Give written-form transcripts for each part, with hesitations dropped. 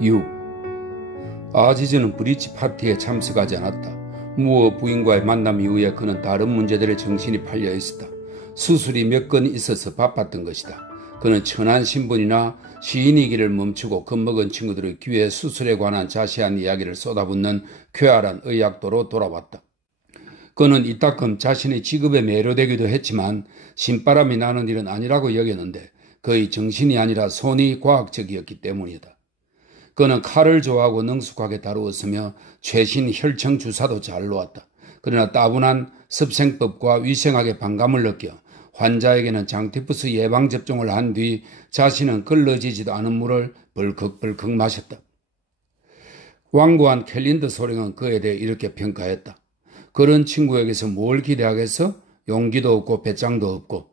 6. 아지즈는 브릿지 파티에 참석하지 않았다. 무어 부인과의 만남 이후에 그는 다른 문제들에 정신이 팔려 있었다. 수술이 몇 건 있어서 바빴던 것이다. 그는 천한 신분이나 시인이기를 멈추고 겁먹은 친구들의 귀에 수술에 관한 자세한 이야기를 쏟아붓는 쾌활한 의학도로 돌아왔다. 그는 이따금 자신의 직업에 매료되기도 했지만 신바람이 나는 일은 아니라고 여겼는데 그의 정신이 아니라 손이 과학적이었기 때문이다. 그는 칼을 좋아하고 능숙하게 다루었으며 최신 혈청 주사도 잘 놓았다. 그러나 따분한 습생법과 위생학에 반감을 느껴 환자에게는 장티푸스 예방접종을 한 뒤 자신은 걸러지지도 않은 물을 벌컥벌컥 마셨다. 완고한 캘린더 소령은 그에 대해 이렇게 평가했다. 그런 친구에게서 뭘 기대하겠어? 용기도 없고 배짱도 없고.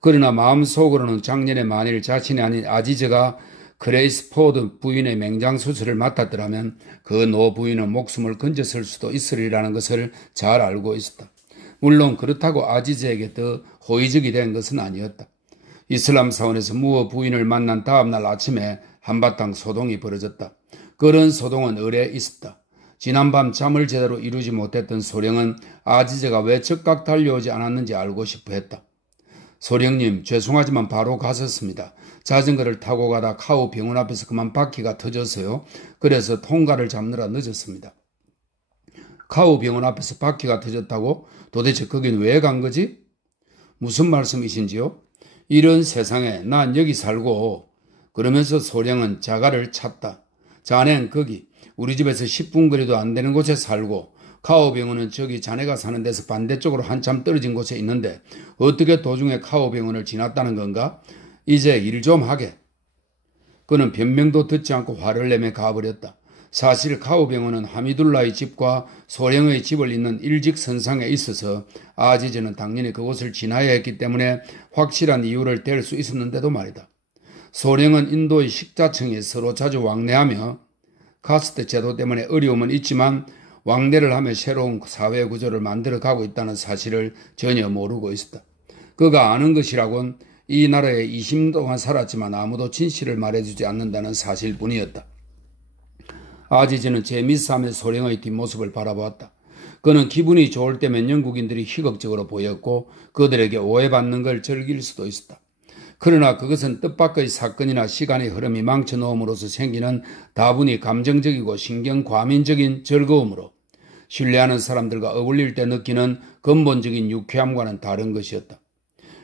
그러나 마음속으로는 작년에 만일 자신이 아닌 아지즈가 그레이스 포드 부인의 맹장 수술을 맡았더라면 그 노 부인은 목숨을 건졌을 수도 있으리라는 것을 잘 알고 있었다. 물론 그렇다고 아지즈에게 더 호의적이 된 것은 아니었다. 이슬람 사원에서 무어 부인을 만난 다음 날 아침에 한바탕 소동이 벌어졌다. 그런 소동은 을에 있었다. 지난밤 잠을 제대로 이루지 못했던 소령은 아지즈가 왜 즉각 달려오지 않았는지 알고 싶어 했다. 소령님, 죄송하지만 바로 갔었습니다. 자전거를 타고 가다 카우 병원 앞에서 그만 바퀴가 터져서요. 그래서 통과를 잡느라 늦었습니다. 카우 병원 앞에서 바퀴가 터졌다고? 도대체 거긴 왜 간 거지? 무슨 말씀이신지요? 이런 세상에 난 여기 살고. 그러면서 소령은 자가를 찾다. 자넨 거기 우리 집에서 10분 거리도 안 되는 곳에 살고 카오 병원은 저기 자네가 사는 데서 반대쪽으로 한참 떨어진 곳에 있는데 어떻게 도중에 카오 병원을 지났다는 건가? 이제 일 좀 하게. 그는 변명도 듣지 않고 화를 내며 가버렸다. 사실 카오 병원은 하미둘라의 집과 소령의 집을 잇는 일직선상에 있어서 아지즈는 당연히 그곳을 지나야 했기 때문에 확실한 이유를 댈 수 있었는데도 말이다. 소령은 인도의 식자청에 서로 자주 왕래하며 카스트 제도 때문에 어려움은 있지만 왕래를 하며 새로운 사회 구조를 만들어가고 있다는 사실을 전혀 모르고 있었다. 그가 아는 것이라곤 이 나라에 20년 동안 살았지만 아무도 진실을 말해주지 않는다는 사실뿐이었다. 아지즈는 재미싸며 소령의 뒷모습을 바라보았다. 그는 기분이 좋을 때면 영국인들이 희극적으로 보였고 그들에게 오해받는 걸 즐길 수도 있었다. 그러나 그것은 뜻밖의 사건이나 시간의 흐름이 망쳐놓음으로써 생기는 다분히 감정적이고 신경과민적인 즐거움으로 신뢰하는 사람들과 어울릴 때 느끼는 근본적인 유쾌함과는 다른 것이었다.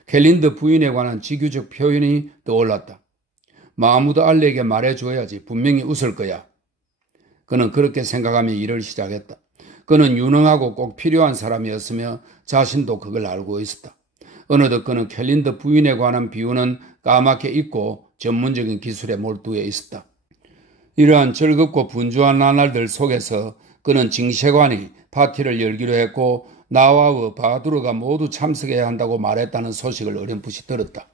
캘린더 부인에 관한 지규적 표현이 떠올랐다. 마무드 알리에게 말해줘야지. 분명히 웃을 거야. 그는 그렇게 생각하며 일을 시작했다. 그는 유능하고 꼭 필요한 사람이었으며 자신도 그걸 알고 있었다. 어느덧 그는 캘린더 부인에 관한 비유는 까맣게 잊고 전문적인 기술에 몰두해 있었다. 이러한 즐겁고 분주한 나날들 속에서 그는 징세관이 파티를 열기로 했고 나와의 바두르가 모두 참석해야 한다고 말했다는 소식을 어렴풋이 들었다.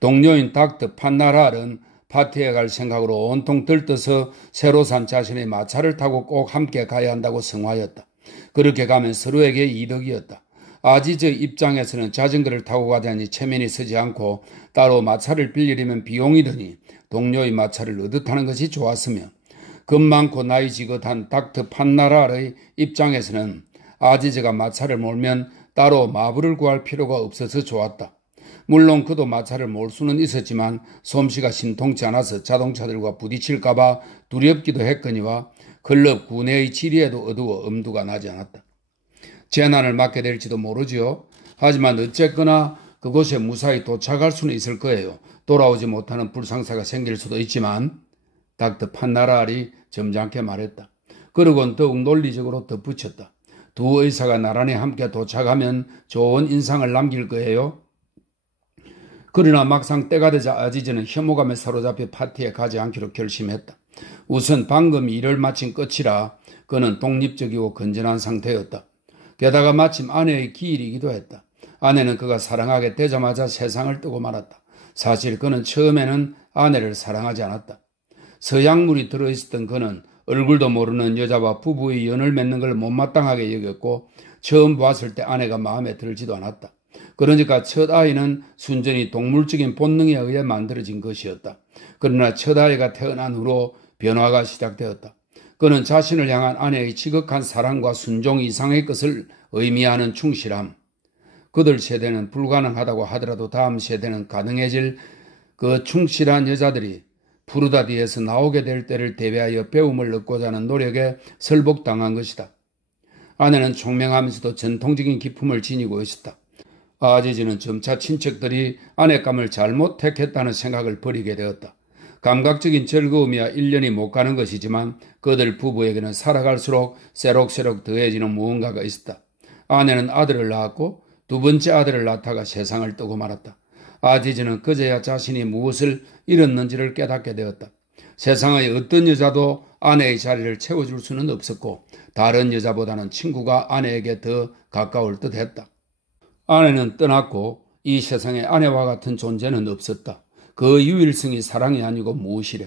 동료인 닥터 판나랄은 파티에 갈 생각으로 온통 들떠서 새로 산 자신의 마차를 타고 꼭 함께 가야 한다고 성화했다. 그렇게 가면 서로에게 이득이었다. 아지즈 입장에서는 자전거를 타고 가자니 체면이 서지 않고 따로 마차를 빌리려면 비용이 드니 동료의 마차를 얻어타는 것이 좋았으며 겁 많고 나이 지긋한 닥터 판나랄의 입장에서는 아지즈가 마차를 몰면 따로 마부를 구할 필요가 없어서 좋았다. 물론 그도 마차를 몰 수는 있었지만 솜씨가 신통치 않아서 자동차들과 부딪힐까봐 두렵기도 했거니와 클럽 구내의 지리에도 어두워 엄두가 나지 않았다. 재난을 맞게 될지도 모르지요. 하지만 어쨌거나 그곳에 무사히 도착할 수는 있을 거예요. 돌아오지 못하는 불상사가 생길 수도 있지만 닥터 판나랄이 점잖게 말했다. 그러곤 더욱 논리적으로 덧붙였다. 두 의사가 나란히 함께 도착하면 좋은 인상을 남길 거예요. 그러나 막상 때가 되자 아지즈는 혐오감에 사로잡혀 파티에 가지 않기로 결심했다. 우선 방금 일을 마친 끝이라 그는 독립적이고 건전한 상태였다. 게다가 마침 아내의 기일이기도 했다. 아내는 그가 사랑하게 되자마자 세상을 뜨고 말았다. 사실 그는 처음에는 아내를 사랑하지 않았다. 서약물이 들어있었던 그는 얼굴도 모르는 여자와 부부의 연을 맺는 걸 못마땅하게 여겼고 처음 봤을 때 아내가 마음에 들지도 않았다. 그러니까 첫 아이는 순전히 동물적인 본능에 의해 만들어진 것이었다. 그러나 첫 아이가 태어난 후로 변화가 시작되었다. 그는 자신을 향한 아내의 지극한 사랑과 순종 이상의 것을 의미하는 충실함, 그들 세대는 불가능하다고 하더라도 다음 세대는 가능해질 그 충실한 여자들이 푸르다 뒤에서 나오게 될 때를 대비하여 배움을 얻고자 하는 노력에 설복당한 것이다. 아내는 총명하면서도 전통적인 기품을 지니고 있었다. 아지즈는 점차 친척들이 아내감을 잘못 택했다는 생각을 버리게 되었다. 감각적인 즐거움이야 1년이 못 가는 것이지만 그들 부부에게는 살아갈수록 새록새록 더해지는 무언가가 있었다. 아내는 아들을 낳았고 두 번째 아들을 낳다가 세상을 뜨고 말았다. 아지즈는 그제야 자신이 무엇을 잃었는지를 깨닫게 되었다. 세상의 어떤 여자도 아내의 자리를 채워줄 수는 없었고 다른 여자보다는 친구가 아내에게 더 가까울 듯했다. 아내는 떠났고 이 세상에 아내와 같은 존재는 없었다. 그 유일성이 사랑이 아니고 무엇이랴.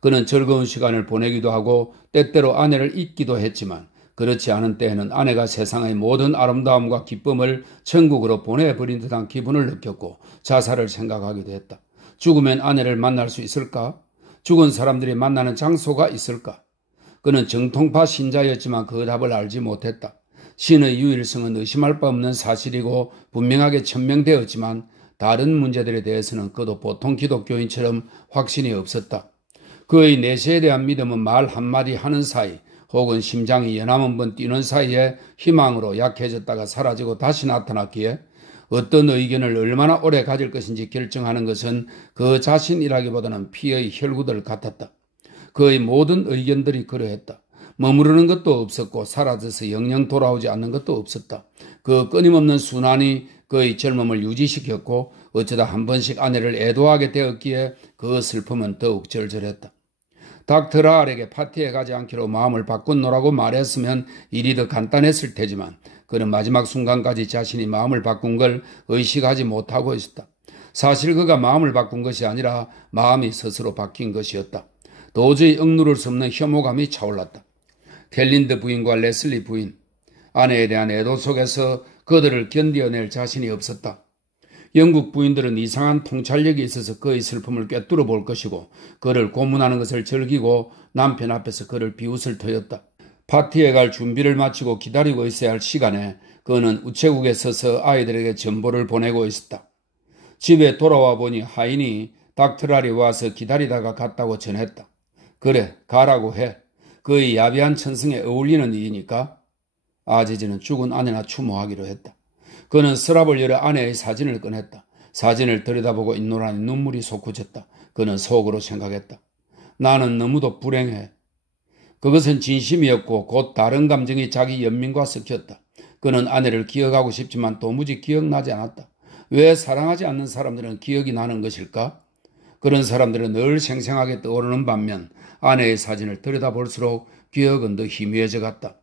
그는 즐거운 시간을 보내기도 하고 때때로 아내를 잊기도 했지만 그렇지 않은 때에는 아내가 세상의 모든 아름다움과 기쁨을 천국으로 보내버린 듯한 기분을 느꼈고 자살을 생각하기도 했다. 죽으면 아내를 만날 수 있을까? 죽은 사람들이 만나는 장소가 있을까? 그는 정통파 신자였지만 그 답을 알지 못했다. 신의 유일성은 의심할 바 없는 사실이고 분명하게 천명되었지만 다른 문제들에 대해서는 그도 보통 기독교인처럼 확신이 없었다. 그의 내세에 대한 믿음은 말 한마디 하는 사이 혹은 심장이 연함 한번 뛰는 사이에 희망으로 약해졌다가 사라지고 다시 나타났기에 어떤 의견을 얼마나 오래 가질 것인지 결정하는 것은 그 자신이라기보다는 피의 혈구들 같았다. 그의 모든 의견들이 그러했다. 머무르는 것도 없었고 사라져서 영영 돌아오지 않는 것도 없었다. 그 끊임없는 순환이 그의 젊음을 유지시켰고 어쩌다 한 번씩 아내를 애도하게 되었기에 그 슬픔은 더욱 절절했다. 닥터 라알에게 파티에 가지 않기로 마음을 바꾼노라고 말했으면 일이 더 간단했을 테지만 그는 마지막 순간까지 자신이 마음을 바꾼 걸 의식하지 못하고 있었다. 사실 그가 마음을 바꾼 것이 아니라 마음이 스스로 바뀐 것이었다. 도저히 억누를 수 없는 혐오감이 차올랐다. 켈린드 부인과 레슬리 부인, 아내에 대한 애도 속에서 그들을 견뎌낼 자신이 없었다. 영국 부인들은 이상한 통찰력이 있어서 그의 슬픔을 꿰뚫어 볼 것이고 그를 고문하는 것을 즐기고 남편 앞에서 그를 비웃을 터였다. 파티에 갈 준비를 마치고 기다리고 있어야 할 시간에 그는 우체국에 서서 아이들에게 전보를 보내고 있었다. 집에 돌아와 보니 하인이 닥터랄이 와서 기다리다가 갔다고 전했다. 그래, 가라고 해. 그의 야비한 천성에 어울리는 일이니까. 아지즈는 죽은 아내나 추모하기로 했다. 그는 서랍을 열어 아내의 사진을 꺼냈다. 사진을 들여다보고 있노라니 눈물이 솟구쳤다. 그는 속으로 생각했다. 나는 너무도 불행해. 그것은 진심이었고 곧 다른 감정이 자기 연민과 섞였다. 그는 아내를 기억하고 싶지만 도무지 기억나지 않았다. 왜 사랑하지 않는 사람들은 기억이 나는 것일까? 그런 사람들은 늘 생생하게 떠오르는 반면 아내의 사진을 들여다볼수록 기억은 더 희미해져 갔다.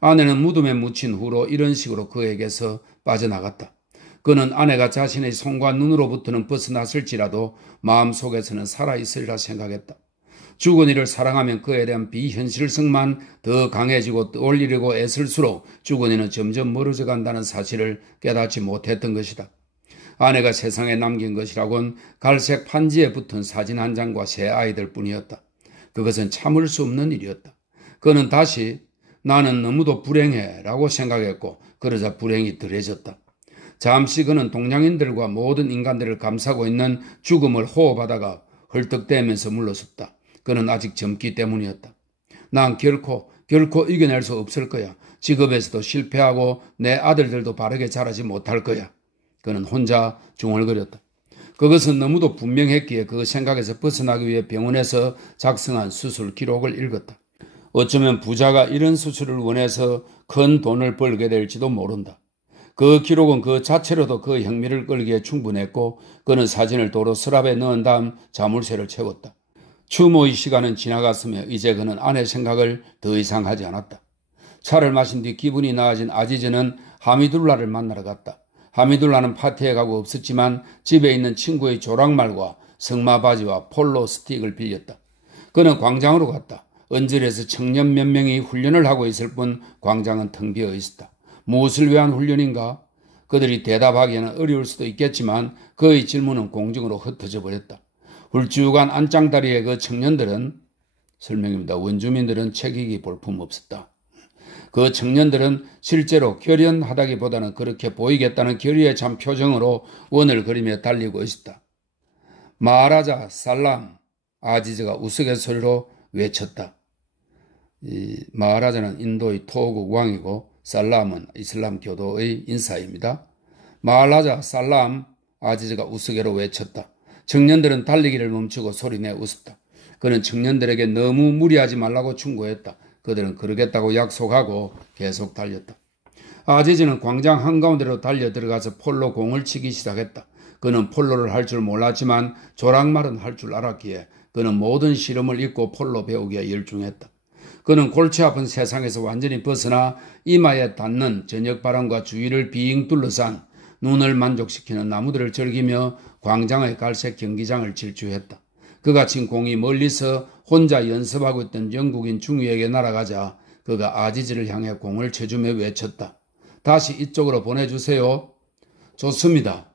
아내는 무덤에 묻힌 후로 이런 식으로 그에게서 빠져나갔다. 그는 아내가 자신의 손과 눈으로부터는 벗어났을지라도 마음속에서는 살아있으리라 생각했다. 죽은 이를 사랑하면 그에 대한 비현실성만 더 강해지고 떠올리려고 애쓸수록 죽은 이는 점점 멀어져 간다는 사실을 깨닫지 못했던 것이다. 아내가 세상에 남긴 것이라곤 갈색 판지에 붙은 사진 한 장과 세 아이들 뿐이었다. 그것은 참을 수 없는 일이었다. 그는 다시 나는 너무도 불행해 라고 생각했고 그러자 불행이 덜해졌다. 잠시 그는 동양인들과 모든 인간들을 감싸고 있는 죽음을 호흡하다가 헐떡대면서 물러섰다. 그는 아직 젊기 때문이었다. 난 결코 이겨낼 수 없을 거야. 직업에서도 실패하고 내 아들들도 바르게 자라지 못할 거야. 그는 혼자 중얼거렸다. 그것은 너무도 분명했기에 그 생각에서 벗어나기 위해 병원에서 작성한 수술 기록을 읽었다. 어쩌면 부자가 이런 수술을 원해서 큰 돈을 벌게 될지도 모른다. 그 기록은 그 자체로도 그 행미를 끌기에 충분했고 그는 사진을 도로 서랍에 넣은 다음 자물쇠를 채웠다. 추모의 시간은 지나갔으며 이제 그는 아내 생각을 더 이상 하지 않았다. 차를 마신 뒤 기분이 나아진 아지즈는 하미둘라를 만나러 갔다. 하미둘라는 파티에 가고 없었지만 집에 있는 친구의 조랑말과 승마 바지와 폴로 스틱을 빌렸다. 그는 광장으로 갔다. 언저리에서 청년 몇 명이 훈련을 하고 있을 뿐 광장은 텅 비어 있었다. 무엇을 위한 훈련인가? 그들이 대답하기에는 어려울 수도 있겠지만 그의 질문은 공중으로 흩어져 버렸다. 훌쭉한 안장다리의 그 청년들은 설명입니다. 원주민들은 책임이 볼품없었다. 그 청년들은 실제로 결연하다기보다는 그렇게 보이겠다는 결의에 찬 표정으로 원을 그리며 달리고 있었다. 마하라자 살람, 아지즈가 우스갯소리로 외쳤다. 이 마하라자는 인도의 토국 왕이고 살람은 이슬람 교도의 인사입니다. 마하라자 살람, 아지즈가 우스개로 외쳤다. 청년들은 달리기를 멈추고 소리내 웃었다. 그는 청년들에게 너무 무리하지 말라고 충고했다. 그들은 그러겠다고 약속하고 계속 달렸다. 아지즈는 광장 한가운데로 달려 들어가서 폴로 공을 치기 시작했다. 그는 폴로를 할 줄 몰랐지만 조랑말은 할 줄 알았기에 그는 모든 실험을 잊고 폴로 배우기에 열중했다. 그는 골치 아픈 세상에서 완전히 벗어나 이마에 닿는 저녁바람과 주위를 빙 둘러싼 눈을 만족시키는 나무들을 즐기며 광장의 갈색 경기장을 질주했다. 그가 친 공이 멀리서 혼자 연습하고 있던 영국인 중위에게 날아가자 그가 아지즈를 향해 공을 쳐주며 외쳤다. 다시 이쪽으로 보내주세요. 좋습니다.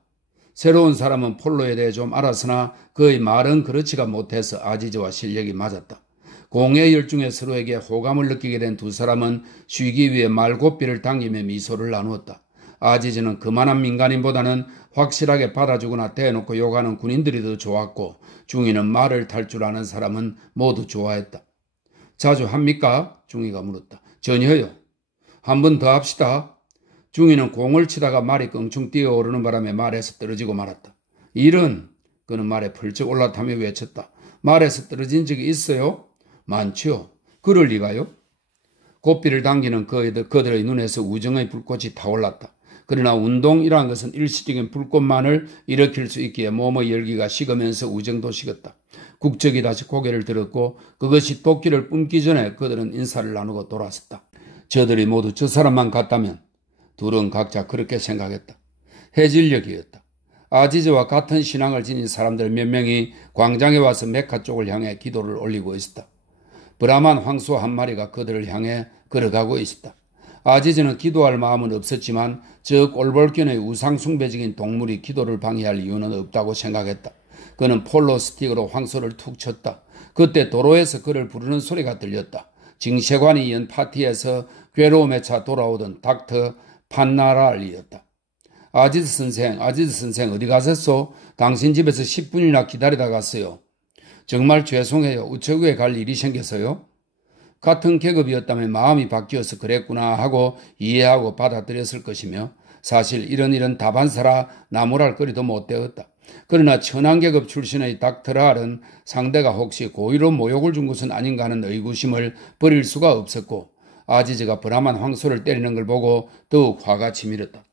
새로운 사람은 폴로에 대해 좀 알았으나 그의 말은 그렇지가 못해서 아지즈와 실력이 맞았다. 공의 열중에 서로에게 호감을 느끼게 된 두 사람은 쉬기 위해 말고삐를 당기며 미소를 나누었다. 아지즈는 그만한 민간인보다는 확실하게 받아주거나 대놓고 욕하는 군인들이 더 좋았고 중위는 말을 탈 줄 아는 사람은 모두 좋아했다. 자주 합니까? 중위가 물었다. 전혀요. 한 번 더 합시다. 중위는 공을 치다가 말이 껑충 뛰어오르는 바람에 말에서 떨어지고 말았다. 이런, 그는 말에 펄쩍 올라타며 외쳤다. 말에서 떨어진 적이 있어요? 많지요. 그럴 리가요? 고삐를 당기는 그들의 눈에서 우정의 불꽃이 타올랐다. 그러나 운동이란 것은 일시적인 불꽃만을 일으킬 수 있기에 몸의 열기가 식으면서 우정도 식었다. 국적이 다시 고개를 들었고 그것이 도끼를 뿜기 전에 그들은 인사를 나누고 돌아섰다. 저들이 모두 저 사람만 같다면 둘은 각자 그렇게 생각했다. 해질녘이었다. 아지즈와 같은 신앙을 지닌 사람들 몇 명이 광장에 와서 메카 쪽을 향해 기도를 올리고 있었다. 브라만 황소 한 마리가 그들을 향해 걸어가고 있었다. 아지즈는 기도할 마음은 없었지만 저 꼴볼견의 우상숭배적인 동물이 기도를 방해할 이유는 없다고 생각했다. 그는 폴로 스틱으로 황소를 툭 쳤다. 그때 도로에서 그를 부르는 소리가 들렸다. 징세관이 연 파티에서 괴로움에 차 돌아오던 닥터 판나랄이었다. 아지즈 선생 어디 가셨소? 당신 집에서 10분이나 기다리다 갔어요. 정말 죄송해요. 우체국에 갈 일이 생겨서요. 같은 계급이었다면 마음이 바뀌어서 그랬구나 하고 이해하고 받아들였을 것이며 사실 이런 다반사라 나무랄 거리도 못 되었다. 그러나 천황계급 출신의 닥터랄은 상대가 혹시 고의로 모욕을 준 것은 아닌가 하는 의구심을 버릴 수가 없었고 아지즈가 브라만 황소를 때리는 걸 보고 더욱 화가 치밀었다.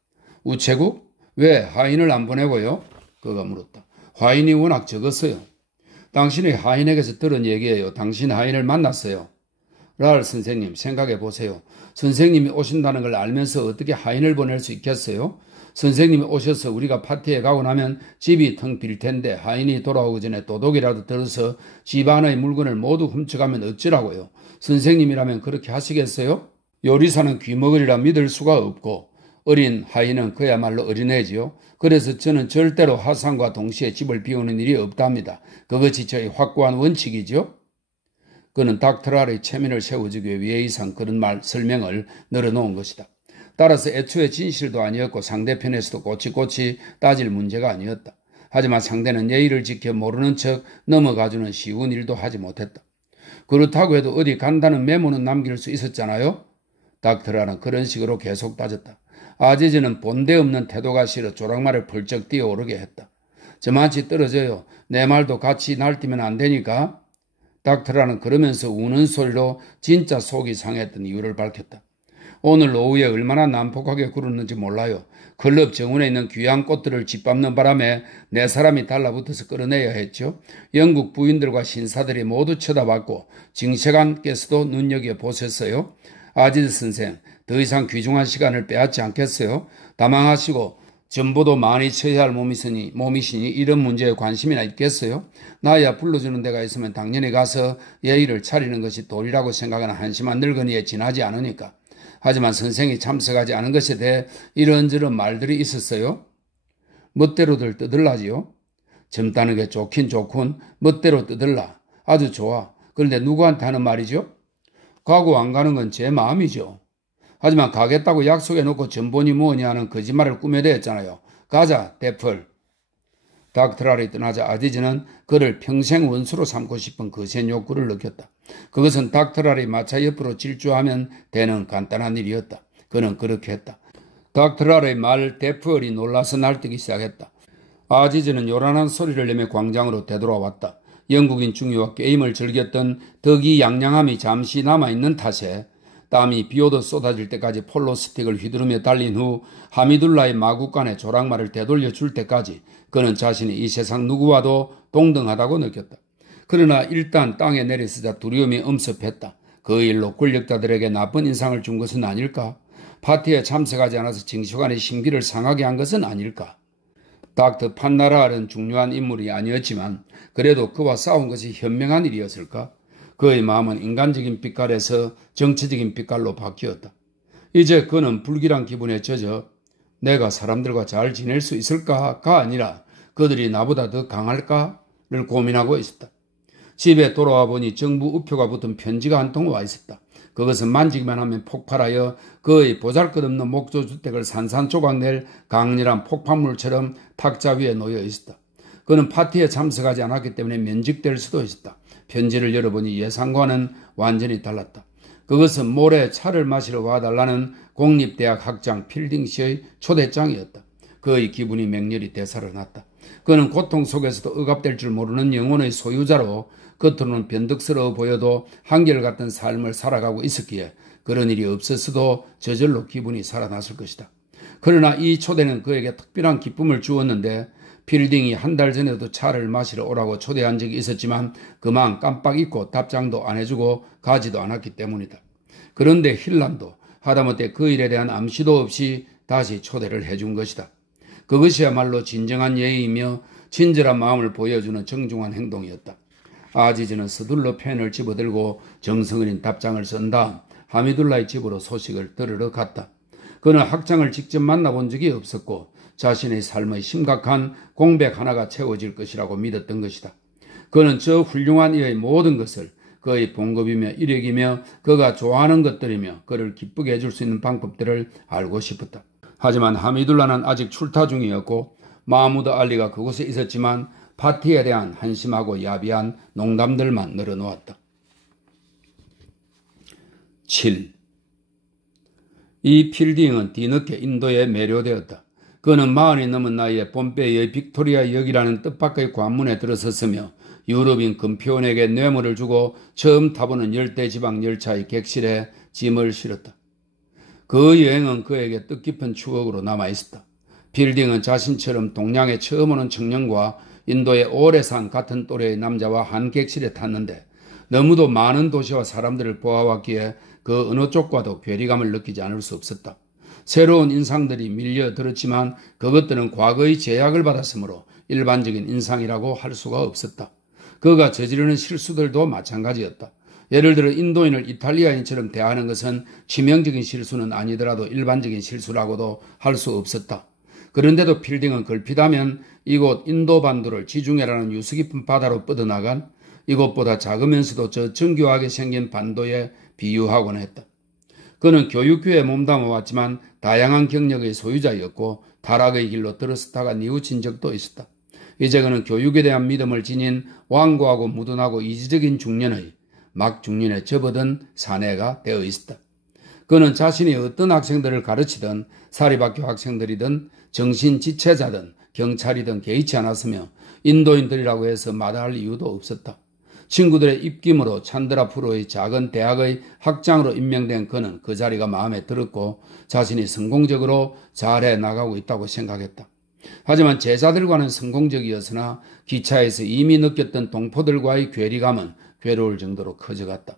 우체국? 왜 하인을 안 보내고요? 그가 물었다. 하인이 워낙 적었어요. 당신이 하인에게서 들은 얘기예요. 당신 하인을 만났어요. 랄 선생님 생각해 보세요. 선생님이 오신다는 걸 알면서 어떻게 하인을 보낼 수 있겠어요? 선생님이 오셔서 우리가 파티에 가고 나면 집이 텅 빌 텐데 하인이 돌아오기 전에 도둑이라도 들어서 집 안의 물건을 모두 훔쳐가면 어쩌라고요? 선생님이라면 그렇게 하시겠어요? 요리사는 귀머거리라 믿을 수가 없고 어린 하인은 그야말로 어린애지요. 그래서 저는 절대로 하산과 동시에 집을 비우는 일이 없답니다. 그것이 저희 확고한 원칙이죠. 그는 닥터랄의 체면을 세워주기 위해 이상 그런 설명을 늘어놓은 것이다. 따라서 애초에 진실도 아니었고 상대편에서도 꼬치꼬치 따질 문제가 아니었다. 하지만 상대는 예의를 지켜 모르는 척 넘어가주는 쉬운 일도 하지 못했다. 그렇다고 해도 어디 간다는 메모는 남길 수 있었잖아요. 닥터랄은 그런 식으로 계속 따졌다. 아지즈는 본데 없는 태도가 싫어 조랑말을 펄쩍 뛰어오르게 했다. 저만치 떨어져요. 내 말도 같이 날뛰면 안 되니까. 닥터라는 그러면서 우는 소리로 진짜 속이 상했던 이유를 밝혔다. 오늘 오후에 얼마나 난폭하게 굴었는지 몰라요. 클럽 정원에 있는 귀한 꽃들을 짓밟는 바람에 네 사람이 달라붙어서 끌어내야 했죠. 영국 부인들과 신사들이 모두 쳐다봤고 징세관께서도 눈여겨보셨어요. 아지즈 선생, 더 이상 귀중한 시간을 빼앗지 않겠어요? 다망하시고 전보도 많이 쳐야 할 몸이시니 이런 문제에 관심이나 있겠어요? 나야 불러주는 데가 있으면 당연히 가서 예의를 차리는 것이 도리라고 생각하는 한심한 늙은이에 지나지 않으니까. 하지만 선생이 참석하지 않은 것에 대해 이런저런 말들이 있었어요. 멋대로들 떠들라지요. 젊다는 게 좋긴 좋군. 멋대로 떠들라. 아주 좋아. 그런데 누구한테 하는 말이죠? 가고 안 가는 건 제 마음이죠. 하지만 가겠다고 약속해놓고 전본이 뭐냐 하는 거짓말을 꾸며대었잖아요. 가자, 데플. 닥터랄이 떠나자 아디즈는 그를 평생 원수로 삼고 싶은 거센 욕구를 느꼈다. 그것은 닥터랄이 마차 옆으로 질주하면 되는 간단한 일이었다. 그는 그렇게 했다. 닥터랄의 말 데플이 놀라서 날뛰기 시작했다. 아지즈는 요란한 소리를 내며 광장으로 되돌아왔다. 영국인 중위와 게임을 즐겼던 덕이 양양함이 잠시 남아있는 탓에 땀이 비오듯 쏟아질 때까지 폴로 스틱을 휘두르며 달린 후 하미둘라의 마구간에 조랑말을 되돌려 줄 때까지 그는 자신이 이 세상 누구와도 동등하다고 느꼈다. 그러나 일단 땅에 내리서자 두려움이 엄습했다. 그 일로 권력자들에게 나쁜 인상을 준 것은 아닐까? 파티에 참석하지 않아서 징수관의 심기를 상하게 한 것은 아닐까? 닥터 판나라알은 중요한 인물이 아니었지만 그래도 그와 싸운 것이 현명한 일이었을까? 그의 마음은 인간적인 빛깔에서 정치적인 빛깔로 바뀌었다. 이제 그는 불길한 기분에 젖어 내가 사람들과 잘 지낼 수 있을까가 아니라 그들이 나보다 더 강할까를 고민하고 있었다. 집에 돌아와 보니 정부 우표가 붙은 편지가 한 통 와 있었다. 그것은 만지기만 하면 폭발하여 그의 보잘것없는 목조주택을 산산조각 낼 강렬한 폭발물처럼 탁자 위에 놓여 있었다. 그는 파티에 참석하지 않았기 때문에 면직될 수도 있었다. 편지를 열어보니 예상과는 완전히 달랐다. 그것은 모레 차를 마시러 와달라는 공립대학 학장 필딩씨의 초대장이었다. 그의 기분이 맹렬히 되살아났다. 그는 고통 속에서도 억압될 줄 모르는 영혼의 소유자로 겉으로는 변덕스러워 보여도 한결같은 삶을 살아가고 있었기에 그런 일이 없었어도 저절로 기분이 살아났을 것이다. 그러나 이 초대는 그에게 특별한 기쁨을 주었는데 필딩이 한 달 전에도 차를 마시러 오라고 초대한 적이 있었지만 그만 깜빡 잊고 답장도 안 해주고 가지도 않았기 때문이다. 그런데 힐란도 하다못해 그 일에 대한 암시도 없이 다시 초대를 해준 것이다. 그것이야말로 진정한 예의이며 친절한 마음을 보여주는 정중한 행동이었다. 아지즈는 서둘러 펜을 집어들고 정성어린 답장을 쓴 다음 하미둘라의 집으로 소식을 들으러 갔다. 그는 학장을 직접 만나본 적이 없었고 자신의 삶의 심각한 공백 하나가 채워질 것이라고 믿었던 것이다. 그는 저 훌륭한 이의 모든 것을 그의 봉급이며 이력이며 그가 좋아하는 것들이며 그를 기쁘게 해줄 수 있는 방법들을 알고 싶었다. 하지만 하미둘라는 아직 출타 중이었고 마하무드 알리가 그곳에 있었지만 파티에 대한 한심하고 야비한 농담들만 늘어놓았다. 7. 이 필딩은 뒤늦게 인도에 매료되었다. 그는 40이 넘은 나이에 폼페이의 빅토리아 역이라는 뜻밖의 관문에 들어섰으며 유럽인 금표원에게 뇌물을 주고 처음 타보는 열대지방 열차의 객실에 짐을 실었다. 그 여행은 그에게 뜻깊은 추억으로 남아있었다. 필딩은 자신처럼 동양에 처음 오는 청년과 인도에 오래 산 같은 또래의 남자와 한 객실에 탔는데 너무도 많은 도시와 사람들을 보아왔기에 그 어느 쪽과도 괴리감을 느끼지 않을 수 없었다. 새로운 인상들이 밀려들었지만 그것들은 과거의 제약을 받았으므로 일반적인 인상이라고 할 수가 없었다. 그가 저지르는 실수들도 마찬가지였다. 예를 들어 인도인을 이탈리아인처럼 대하는 것은 치명적인 실수는 아니더라도 일반적인 실수라고도 할 수 없었다. 그런데도 필딩은 걸핏하면 이곳 인도반도를 지중해라는 유수 깊은 바다로 뻗어나간 이곳보다 작으면서도 저 정교하게 생긴 반도에 비유하곤 했다. 그는 교육교에 몸담아왔지만 다양한 경력의 소유자였고 타락의 길로 들어서다가 뉘우친 적도 있었다. 이제 그는 교육에 대한 믿음을 지닌 완고하고 무던하고 이지적인 중년의 막 중년에 접어든 사내가 되어 있었다. 그는 자신이 어떤 학생들을 가르치든 사립학교 학생들이든 정신지체자든 경찰이든 개의치 않았으며 인도인들이라고 해서 마다할 이유도 없었다. 친구들의 입김으로 찬드라푸르의 작은 대학의 학장으로 임명된 그는 그 자리가 마음에 들었고 자신이 성공적으로 잘해 나가고 있다고 생각했다. 하지만 제자들과는 성공적이었으나 기차에서 이미 느꼈던 동포들과의 괴리감은 괴로울 정도로 커져갔다.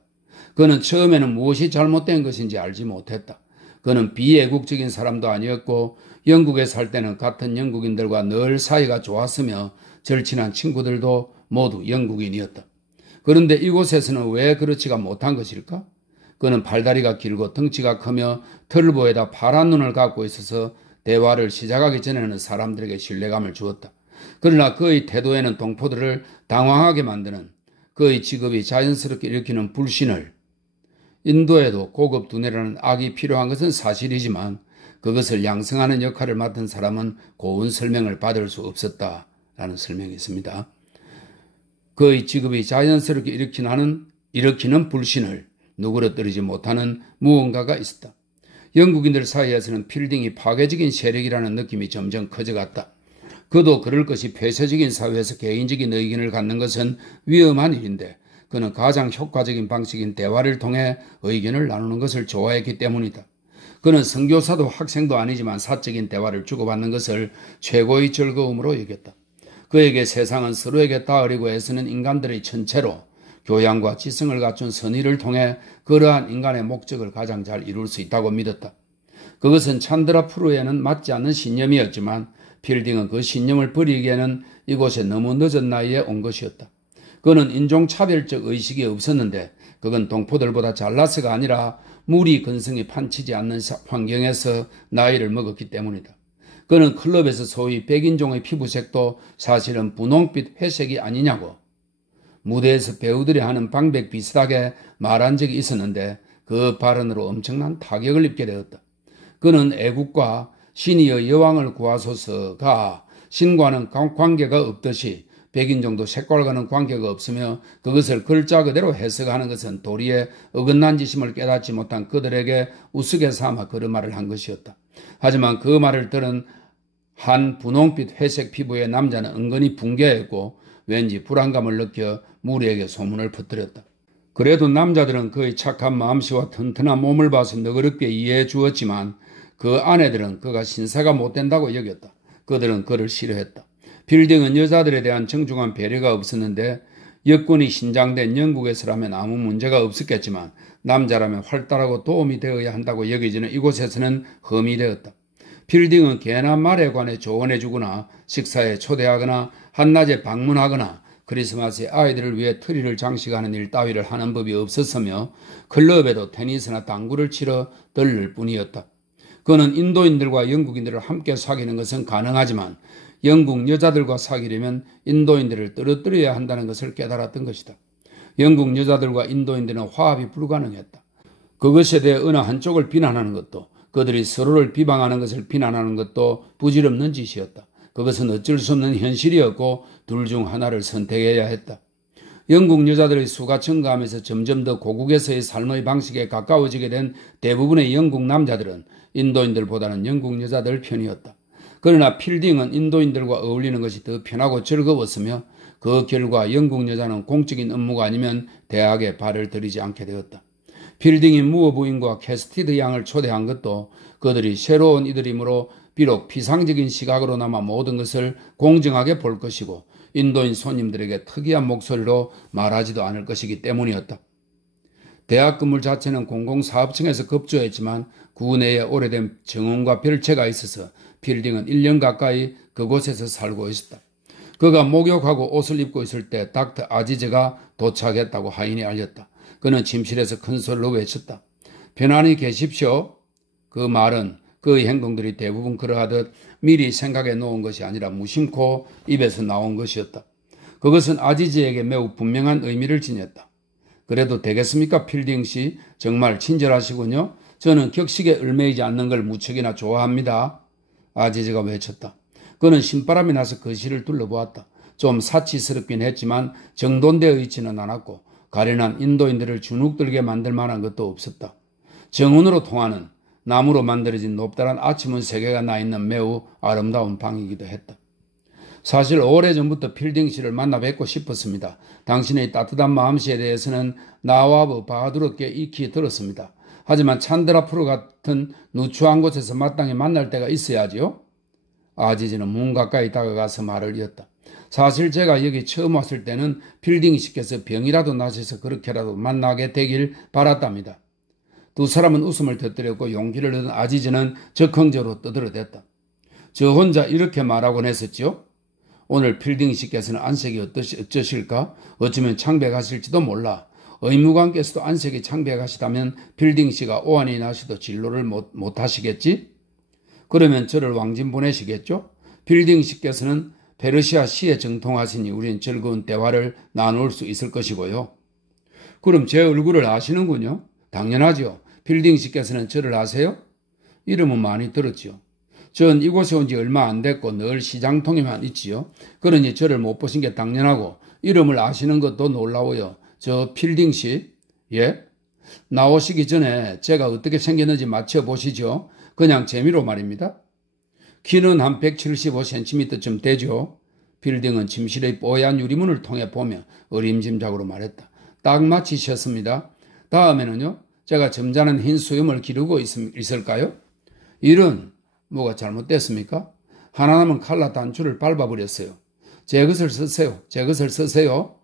그는 처음에는 무엇이 잘못된 것인지 알지 못했다. 그는 비애국적인 사람도 아니었고 영국에 살 때는 같은 영국인들과 늘 사이가 좋았으며 절친한 친구들도 모두 영국인이었다. 그런데 이곳에서는 왜 그렇지가 못한 것일까? 그는 팔다리가 길고 덩치가 크며 털보에다 파란 눈을 갖고 있어서 대화를 시작하기 전에는 사람들에게 신뢰감을 주었다. 그러나 그의 태도에는 동포들을 당황하게 만드는 그의 직업이 자연스럽게 일으키는 불신을, 인도에도 고급 두뇌라는 악이 필요한 것은 사실이지만 그것을 양성하는 역할을 맡은 사람은 고운 설명을 받을 수 없었다라는 설명이 있습니다. 그의 직업이 자연스럽게 일으키는 불신을 누그러뜨리지 못하는 무언가가 있었다. 영국인들 사이에서는 필딩이 파괴적인 세력이라는 느낌이 점점 커져갔다. 그도 그럴 것이 폐쇄적인 사회에서 개인적인 의견을 갖는 것은 위험한 일인데 그는 가장 효과적인 방식인 대화를 통해 의견을 나누는 것을 좋아했기 때문이다. 그는 선교사도 학생도 아니지만 사적인 대화를 주고받는 것을 최고의 즐거움으로 여겼다. 그에게 세상은 서로에게 닿으려고 애쓰는 인간들의 천체로 교양과 지성을 갖춘 선의를 통해 그러한 인간의 목적을 가장 잘 이룰 수 있다고 믿었다. 그것은 찬드라 프루에는 맞지 않는 신념이었지만 필딩은 그 신념을 버리기에는 이곳에 너무 늦은 나이에 온 것이었다. 그는 인종차별적 의식이 없었는데 그건 동포들보다 잘나서가 아니라 무리 근성이 판치지 않는 환경에서 나이를 먹었기 때문이다. 그는 클럽에서 소위 백인종의 피부색도 사실은 분홍빛 회색이 아니냐고 무대에서 배우들이 하는 방백 비슷하게 말한 적이 있었는데 그 발언으로 엄청난 타격을 입게 되었다. 그는 애국과 신이여 여왕을 구하소서가 신과는 관계가 없듯이 백인종도 색깔과는 관계가 없으며 그것을 글자 그대로 해석하는 것은 도리에 어긋난 짓임을 깨닫지 못한 그들에게 우스개 삼아 그런 말을 한 것이었다. 하지만 그 말을 들은 한 분홍빛 회색 피부의 남자는 은근히 붕괴했고 왠지 불안감을 느껴 무리에게 소문을 퍼뜨렸다. 그래도 남자들은 그의 착한 마음씨와 튼튼한 몸을 봐서 너그럽게 이해해 주었지만 그 아내들은 그가 신사가 못된다고 여겼다. 그들은 그를 싫어했다. 필딩은 여자들에 대한 정중한 배려가 없었는데 여권이 신장된 영국에서라면 아무 문제가 없었겠지만 남자라면 활달하고 도움이 되어야 한다고 여겨지는 이곳에서는 험이 되었다. 필딩은 개나 말에 관해 조언해주거나 식사에 초대하거나 한낮에 방문하거나 크리스마스에 아이들을 위해 트리를 장식하는 일 따위를 하는 법이 없었으며 클럽에도 테니스나 당구를 치러 들를 뿐이었다. 그는 인도인들과 영국인들을 함께 사귀는 것은 가능하지만 영국 여자들과 사귀려면 인도인들을 떨어뜨려야 한다는 것을 깨달았던 것이다. 영국 여자들과 인도인들은 화합이 불가능했다. 그것에 대해 어느 한쪽을 비난하는 것도 그들이 서로를 비방하는 것을 비난하는 것도 부질없는 짓이었다. 그것은 어쩔 수 없는 현실이었고 둘 중 하나를 선택해야 했다. 영국 여자들의 수가 증가하면서 점점 더 고국에서의 삶의 방식에 가까워지게 된 대부분의 영국 남자들은 인도인들보다는 영국 여자들 편이었다. 그러나 필딩은 인도인들과 어울리는 것이 더 편하고 즐거웠으며 그 결과 영국 여자는 공적인 업무가 아니면 대학에 발을 들이지 않게 되었다. 필딩이 무어 부인과 캐스티드 양을 초대한 것도 그들이 새로운 이들이므로 비록 피상적인 시각으로나마 모든 것을 공정하게 볼 것이고 인도인 손님들에게 특이한 목소리로 말하지도 않을 것이기 때문이었다. 대학 건물 자체는 공공사업청에서 급조했지만 구 내에 오래된 정원과 별채가 있어서 필딩은 1년 가까이 그곳에서 살고 있었다. 그가 목욕하고 옷을 입고 있을 때 닥터 아지즈가 도착했다고 하인이 알렸다. 그는 침실에서 큰 소리로 외쳤다. 편안히 계십시오. 그 말은 그의 행동들이 대부분 그러하듯 미리 생각해 놓은 것이 아니라 무심코 입에서 나온 것이었다. 그것은 아지즈에게 매우 분명한 의미를 지녔다. 그래도 되겠습니까, 필딩 씨? 정말 친절하시군요. 저는 격식에 얽매이지 않는 걸 무척이나 좋아합니다. 아지즈가 외쳤다. 그는 신바람이 나서 거실을 둘러보았다. 좀 사치스럽긴 했지만 정돈되어 있지는 않았고 가련한 인도인들을 주눅들게 만들 만한 것도 없었다. 정원으로 통하는 나무로 만들어진 높다란 아치문 3개가 나 있는 매우 아름다운 방이기도 했다. 사실 오래전부터 필딩 씨를 만나 뵙고 싶었습니다. 당신의 따뜻한 마음씨에 대해서는 나와브 바하두르께 익히 들었습니다. 하지만 찬드라 프로 같은 누추한 곳에서 마땅히 만날 때가 있어야지요. 아지즈는 문 가까이 다가가서 말을 이었다. 사실 제가 여기 처음 왔을 때는 필딩 씨께서 병이라도 나셔서 그렇게라도 만나게 되길 바랐답니다. 두 사람은 웃음을 터뜨렸고 용기를 얻은 아지즈는 적극적으로 떠들어댔다. 저 혼자 이렇게 말하곤 했었지요. 오늘 필딩 씨께서는 안색이 어쩌실까? 어쩌면 창백하실지도 몰라. 의무관께서도 안색이 창백하시다면 필딩 씨가 오한이 나셔도 진로를 못하시겠지? 그러면 저를 왕진 보내시겠죠? 필딩 씨께서는 페르시아 시에 정통하시니 우리는 즐거운 대화를 나눌 수 있을 것이고요. 그럼 제 얼굴을 아시는군요. 당연하죠. 필딩 씨께서는 저를 아세요? 이름은 많이 들었지요. 전 이곳에 온 지 얼마 안 됐고 늘 시장통에만 있지요. 그러니 저를 못 보신 게 당연하고 이름을 아시는 것도 놀라워요. 저 필딩 씨? 예? 나오시기 전에 제가 어떻게 생겼는지 맞춰보시죠. 그냥 재미로 말입니다. 키는 한 175cm쯤 되죠. 필딩은 침실의 뽀얀 유리문을 통해 보며 어림짐작으로 말했다. 딱 맞히셨습니다. 다음에는요. 제가 점잖은 흰 수염을 기르고 있을까요? 이런 뭐가 잘못됐습니까? 하나 남은 칼라 단추를 밟아버렸어요. 제 것을 쓰세요. 제 것을 쓰세요.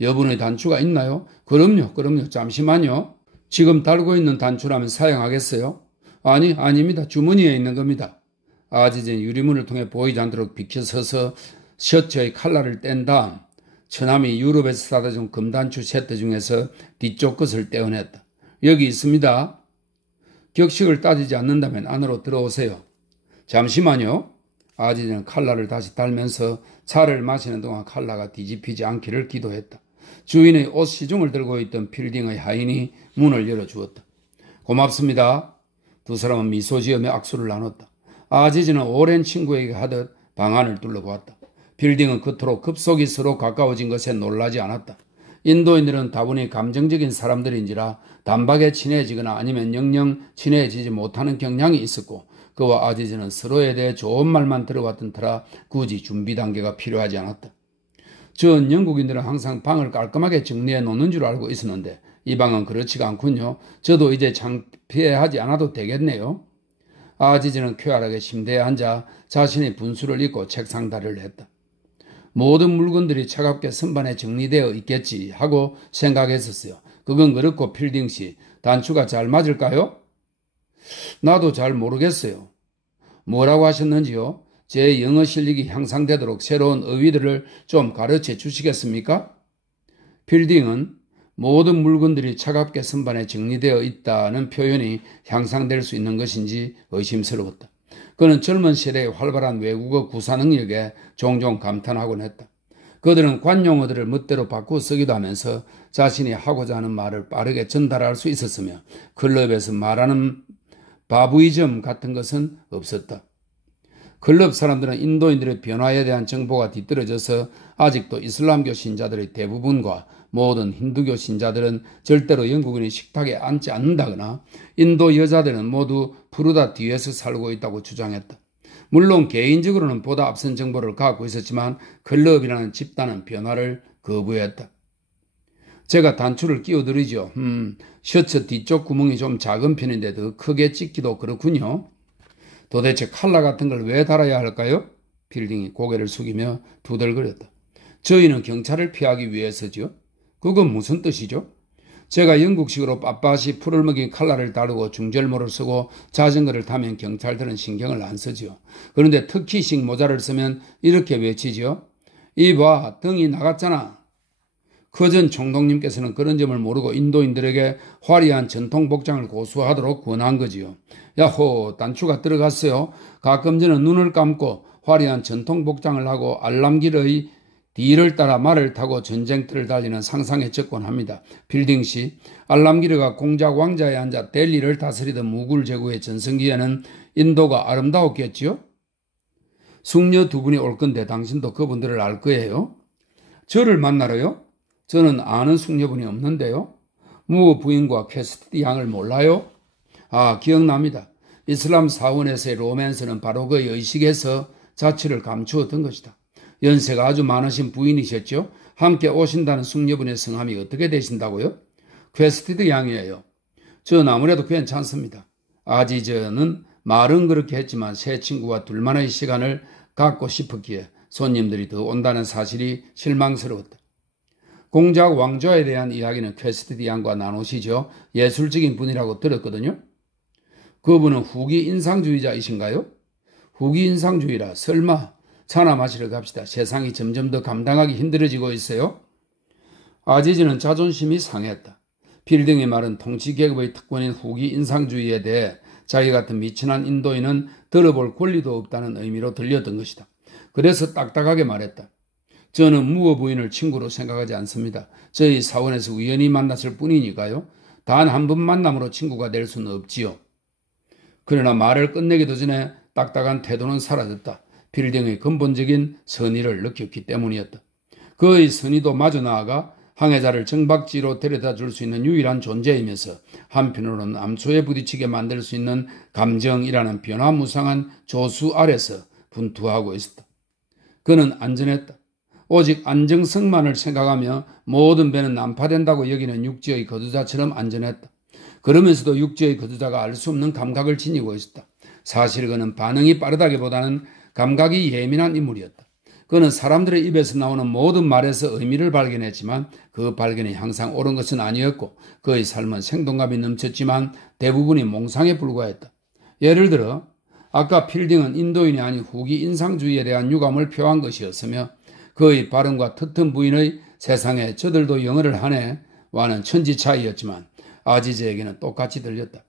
여분의 단추가 있나요? 그럼요. 잠시만요. 지금 달고 있는 단추라면 사용하겠어요? 아니, 아닙니다. 주머니에 있는 겁니다. 아지즈는 유리문을 통해 보이지 않도록 비켜서서 셔츠의 칼라를 뗀 다음 처남이 유럽에서 사다 준 금단추 세트 중에서 뒤쪽 것을 떼어냈다. 여기 있습니다. 격식을 따지지 않는다면 안으로 들어오세요. 잠시만요. 아지즈는 칼라를 다시 달면서 차를 마시는 동안 칼라가 뒤집히지 않기를 기도했다. 주인의 옷 시중을 들고 있던 필딩의 하인이 문을 열어주었다. 고맙습니다. 두 사람은 미소 지으며 악수를 나눴다. 아지즈는 오랜 친구에게 하듯 방 안을 둘러보았다. 필딩은 그토록 급속히 서로 가까워진 것에 놀라지 않았다. 인도인들은 다분히 감정적인 사람들인지라 단박에 친해지거나 아니면 영영 친해지지 못하는 경향이 있었고 그와 아지즈는 서로에 대해 좋은 말만 들어왔던 터라 굳이 준비 단계가 필요하지 않았다. 전 영국인들은 항상 방을 깔끔하게 정리해 놓는 줄 알고 있었는데 이 방은 그렇지가 않군요. 저도 이제 창피해하지 않아도 되겠네요. 아지즈는 쾌활하게 침대에 앉아 자신의 분수를 입고 책상 다리를 했다. 모든 물건들이 차갑게 선반에 정리되어 있겠지 하고 생각했었어요. 그건 그렇고 필딩 씨, 단추가 잘 맞을까요? 나도 잘 모르겠어요. 뭐라고 하셨는지요? 제 영어 실력이 향상되도록 새로운 어휘들을 좀 가르쳐 주시겠습니까? 필딩은 모든 물건들이 차갑게 선반에 정리되어 있다는 표현이 향상될 수 있는 것인지 의심스러웠다. 그는 젊은 세대의 활발한 외국어 구사 능력에 종종 감탄하곤 했다. 그들은 관용어들을 멋대로 바꾸어 쓰기도 하면서 자신이 하고자 하는 말을 빠르게 전달할 수 있었으며 클럽에서 말하는 바부이즘 같은 것은 없었다. 클럽 사람들은 인도인들의 변화에 대한 정보가 뒤떨어져서 아직도 이슬람교 신자들의 대부분과 모든 힌두교 신자들은 절대로 영국인의 식탁에 앉지 않는다거나 인도 여자들은 모두 푸르다 뒤에서 살고 있다고 주장했다. 물론 개인적으로는 보다 앞선 정보를 갖고 있었지만 클럽이라는 집단은 변화를 거부했다. 제가 단추를 끼워드리죠. 셔츠 뒤쪽 구멍이 좀 작은 편인데 더 크게 찍기도 그렇군요. 도대체 칼라 같은 걸 왜 달아야 할까요? 필딩이 고개를 숙이며 두들거렸다. 저희는 경찰을 피하기 위해서죠. 그건 무슨 뜻이죠? 제가 영국식으로 빳빳이 풀을 먹인 칼라를 다루고 중절모를 쓰고 자전거를 타면 경찰들은 신경을 안 쓰지요. 그런데 터키식 모자를 쓰면 이렇게 외치지요. 이봐, 등이 나갔잖아. 그전 총독님께서는 그런 점을 모르고 인도인들에게 화려한 전통 복장을 고수하도록 권한 거지요. 야호, 단추가 들어갔어요. 가끔 저는 눈을 감고 화려한 전통 복장을 하고 알람길의 뒤를 따라 말을 타고 전쟁터를 달리는 상상에 접곤 합니다. 필딩 씨, 알람기르가 공작 왕자에 앉아 델리를 다스리던 무굴 제국의 전성기에는 인도가 아름다웠겠지요? 숙녀 두 분이 올 건데 당신도 그분들을 알 거예요? 저를 만나러요? 저는 아는 숙녀분이 없는데요. 무 부인과 퀘스티디 양을 몰라요? 아, 기억납니다. 이슬람 사원에서의 로맨스는 바로 그 의식에서 자취를 감추었던 것이다. 연세가 아주 많으신 부인이셨죠? 함께 오신다는 숙녀분의 성함이 어떻게 되신다고요? 퀘스티드 양이에요. 전 아무래도 괜찮습니다. 아지저는 말은 그렇게 했지만 새 친구와 둘만의 시간을 갖고 싶었기에 손님들이 더 온다는 사실이 실망스러웠다. 공작 왕조에 대한 이야기는 퀘스티드 양과 나누시죠. 예술적인 분이라고 들었거든요. 그분은 후기 인상주의자이신가요? 후기 인상주의라 설마. 차나 마시러 갑시다. 세상이 점점 더 감당하기 힘들어지고 있어요. 아지즈는 자존심이 상했다. 필딩의 말은 통치계급의 특권인 후기 인상주의에 대해 자기 같은 미천한 인도인은 들어볼 권리도 없다는 의미로 들렸던 것이다. 그래서 딱딱하게 말했다. 저는 무어 부인을 친구로 생각하지 않습니다. 저희 사원에서 우연히 만났을 뿐이니까요. 단 한 번 만남으로 친구가 될 수는 없지요. 그러나 말을 끝내기도 전에 딱딱한 태도는 사라졌다. 필딩의 근본적인 선의를 느꼈기 때문이었다. 그의 선의도 마주 나아가 항해자를 정박지로 데려다 줄 수 있는 유일한 존재이면서 한편으로는 암초에 부딪히게 만들 수 있는 감정이라는 변화무쌍한 조수 아래서 분투하고 있었다. 그는 안전했다. 오직 안정성만을 생각하며 모든 배는 난파된다고 여기는 육지의 거두자처럼 안전했다. 그러면서도 육지의 거두자가 알 수 없는 감각을 지니고 있었다. 사실 그는 반응이 빠르다기보다는 감각이 예민한 인물이었다. 그는 사람들의 입에서 나오는 모든 말에서 의미를 발견했지만 그 발견이 항상 옳은 것은 아니었고 그의 삶은 생동감이 넘쳤지만 대부분이 몽상에 불과했다. 예를 들어 아까 필딩은 인도인이 아닌 후기 인상주의에 대한 유감을 표한 것이었으며 그의 발음과 튼튼 부인의 세상에 저들도 영어를 하네 와는 천지 차이였지만 아지즈에게는 똑같이 들렸다.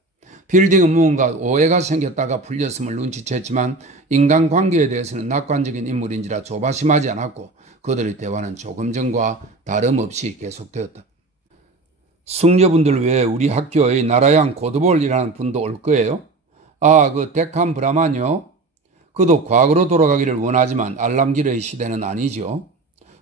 필딩은 무언가 오해가 생겼다가 풀렸음을 눈치챘지만 인간관계에 대해서는 낙관적인 인물인지라 조바심하지 않았고 그들의 대화는 조금 전과 다름없이 계속되었다. 숙녀분들 외에 우리 학교의 나라양 고드볼이라는 분도 올 거예요? 아, 그 데칸 브라만요? 그도 과거로 돌아가기를 원하지만 알람길의 시대는 아니죠.